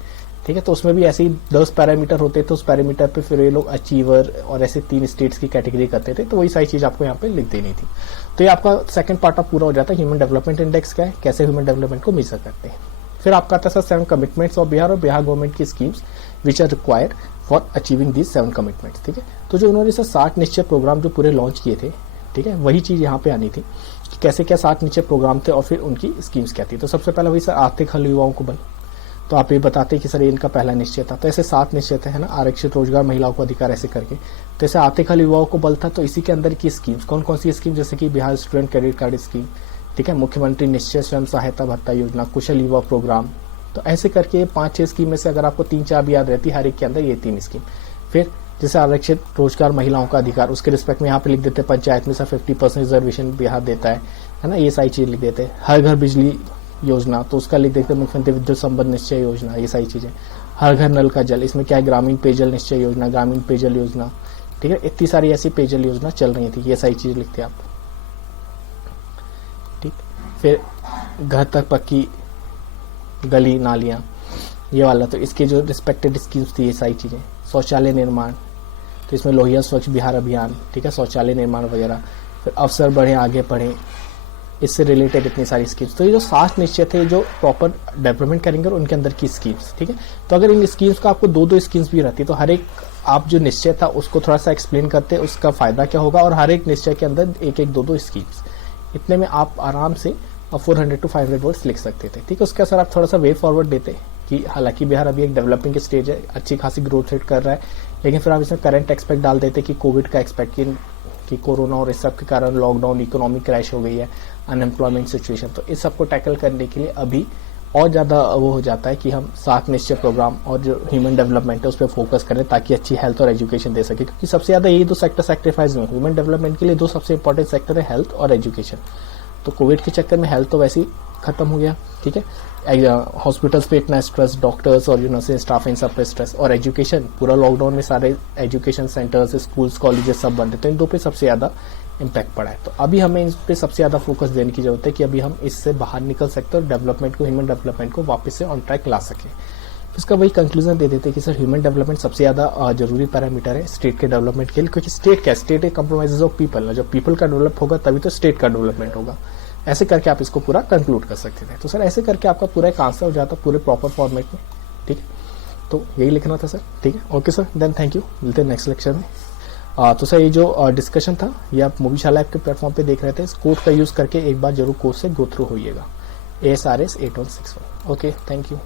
ठीक है। तो उसमें भी ऐसे ही 10 पैरामीटर होते थे, उस पैरामीटर पे फिर ये लोग अचीवर और ऐसे 3 स्टेट्स की कैटेगरी करते थे। तो वही सारी चीज आपको यहाँ पे लिख देनी थी। तो ये आपका सेकंड पार्ट ऑफ पूरा हो जाता है। ह्यूमन डेवलपमेंट इंडेक्स क्या है, कैसे ह्यूमन डेवलपमेंट को मेजर करते हैं। फिर आपका आता है 7 कमिटमेंट्स ऑफ बिहार और बिहार गवर्नमेंट की schemes which are required for achieving these 7 commitments, ठीक है। तो जो उन्होंने 60 निश्चय प्रोग्राम जो पूरे लॉन्च किए थे, ठीक है, वही चीज यहाँ पे आनी थी कि कैसे क्या 60 निश्चय प्रोग्राम थे और फिर उनकी स्कीम्स क्या थी। तो सबसे पहले वही सर आर्थिक हल युवाओं को बल। तो आप ये बताते हैं कि सर ये इनका पहला निश्चय था। तो ऐसे 7 निश्चय थे, है ना, आरक्षित रोजगार, महिलाओं को अधिकार, ऐसे करके। तो ऐसे आर्थिक हल युवाओं को बल था। तो इसी के अंदर की स्कीम्स कौन कौन सी स्कीम, जैसे कि Bihar student credit card scheme, ठीक है, मुख्यमंत्री निश्चय स्वयं सहायता भत्ता योजना, कुशल युवा प्रोग्राम। तो ऐसे करके 5-6 स्कीम में से अगर आपको 3-4 भी याद रहती है, हर एक के अंदर ये 3 स्कीम। फिर जैसे आरक्षित रोजगार, महिलाओं का अधिकार, उसके रिस्पेक्ट में यहाँ पे लिख देते हैं पंचायत में सर 50% रिजर्वेशन बिहार देता है ना, ये सारी चीज लिख देते हैं। हर घर बिजली योजना, तो उसका लिख देते हैं मुख्यमंत्री विद्युत संबंध निश्चय योजना, ये सारी चीजें। हर घर नल का जल, इसमें क्या है, ग्रामीण पेयजल निश्चय योजना, ग्रामीण पेयजल योजना, ठीक है। इतनी सारी ऐसी पेयजल योजना चल रही थी, ये सारी चीज लिखते आप, ठीक। फिर घर तक पक्की गली नालियां, ये वाला, तो इसके जो रिस्पेक्टेड स्कीम्स थी ये सारी चीजें। शौचालय निर्माण, तो इसमें लोहिया स्वच्छ बिहार अभियान, ठीक है, शौचालय निर्माण वगैरह। फिर अवसर बढ़े आगे बढ़े, इससे रिलेटेड इतनी सारी स्कीम्स। तो ये जो 60 निश्चय थे जो प्रॉपर डेवलपमेंट करेंगे और उनके अंदर की स्कीम्स, ठीक है। तो अगर इन स्कीम्स का आपको 2-2 स्कीम्स भी रहती है तो हर एक आप जो निश्चय था उसको थोड़ा सा एक्सप्लेन करते, उसका फायदा क्या होगा, और हर एक निश्चय के अंदर एक एक दो स्कीम्स, इतने में आप आराम से 400 to 500 वर्ड्स लिख सकते थे। ठीक है, उसके असर आप थोड़ा सा वे फॉरवर्ड देते कि हालांकि बिहार अभी एक डेवलपिंग स्टेज है, अच्छी खासी ग्रोथ रेट कर रहा है, लेकिन फिर आप इसमें करंट एक्सपेक्ट डाल देते कि कोविड का एक्सपेक्ट कि कोरोना और इस सब के कारण लॉकडाउन, इकोनॉमी क्रैश हो गई है, अनएम्प्लॉयमेंट सिचुएशन, तो इस सबको टैकल करने के लिए अभी और ज़्यादा वो हो जाता है कि हम 7 निश्चय प्रोग्राम और जो ह्यूमन डेवलपमेंट है उस पर फोकस करें ताकि अच्छी हेल्थ और एजुकेशन दे सके, क्योंकि सबसे ज़्यादा यही 2 सेक्टर सेक्रीफाइस हुए ह्यूमन डेवलपमेंट के लिए। 2 सबसे इंपॉर्टेंट सेक्टर है हेल्थ और एजुकेशन। तो कोविड के चक्कर में हेल्थ तो वैसे ही खत्म हो गया, ठीक है, हॉस्पिटल्स पे इतना स्ट्रेस, डॉक्टर्स और नर्सिंग स्टाफ इन सब पे स्ट्रेस, और एजुकेशन पूरा लॉकडाउन में सारे एजुकेशन सेंटर्स, स्कूल्स, कॉलेजेस सब बंद थे, तो इन 2 पे सबसे ज़्यादा इम्पैक्ट पड़ा है। तो अभी हमें इन पे सबसे ज़्यादा फोकस देने की जरूरत है कि अभी हम इससे बाहर निकल सकते हैं और डेवलपमेंट को, ह्यूमन डेवलपमेंट को वापस से ऑन ट्रैक ला सके। इसका वही कंक्लूजन दे देते कि सर ह्यूमन डेवलपमेंट सबसे ज़्यादा जरूरी पैरामीटर है स्टेट के डेवलपमेंट के लिए, क्योंकि स्टेट क्या, स्टेट एक कंप्रोमाइजेज ऑफ पीपल है, जब पीपल का डेवलप होगा तभी तो स्टेट का डेवलपमेंट होगा। ऐसे करके आप इसको पूरा कंक्लूड कर सकते थे। तो सर ऐसे करके आपका पूरा एक आंसर हो जाता पूरे प्रॉपर फॉर्मेट में। ठीक है, तो यही लिखना था सर। ठीक है, okay sir, then thank you, मिलते हैं नेक्स्ट लेक्चर में। तो सर ये जो डिस्कशन था ये आप मूवीशाला ऐप के प्लेटफॉर्म पे देख रहे थे, इस कोड का यूज करके एक बार जरूर कोर्स से गो थ्रू होइएगा, ASRS 8161। Okay, thank you.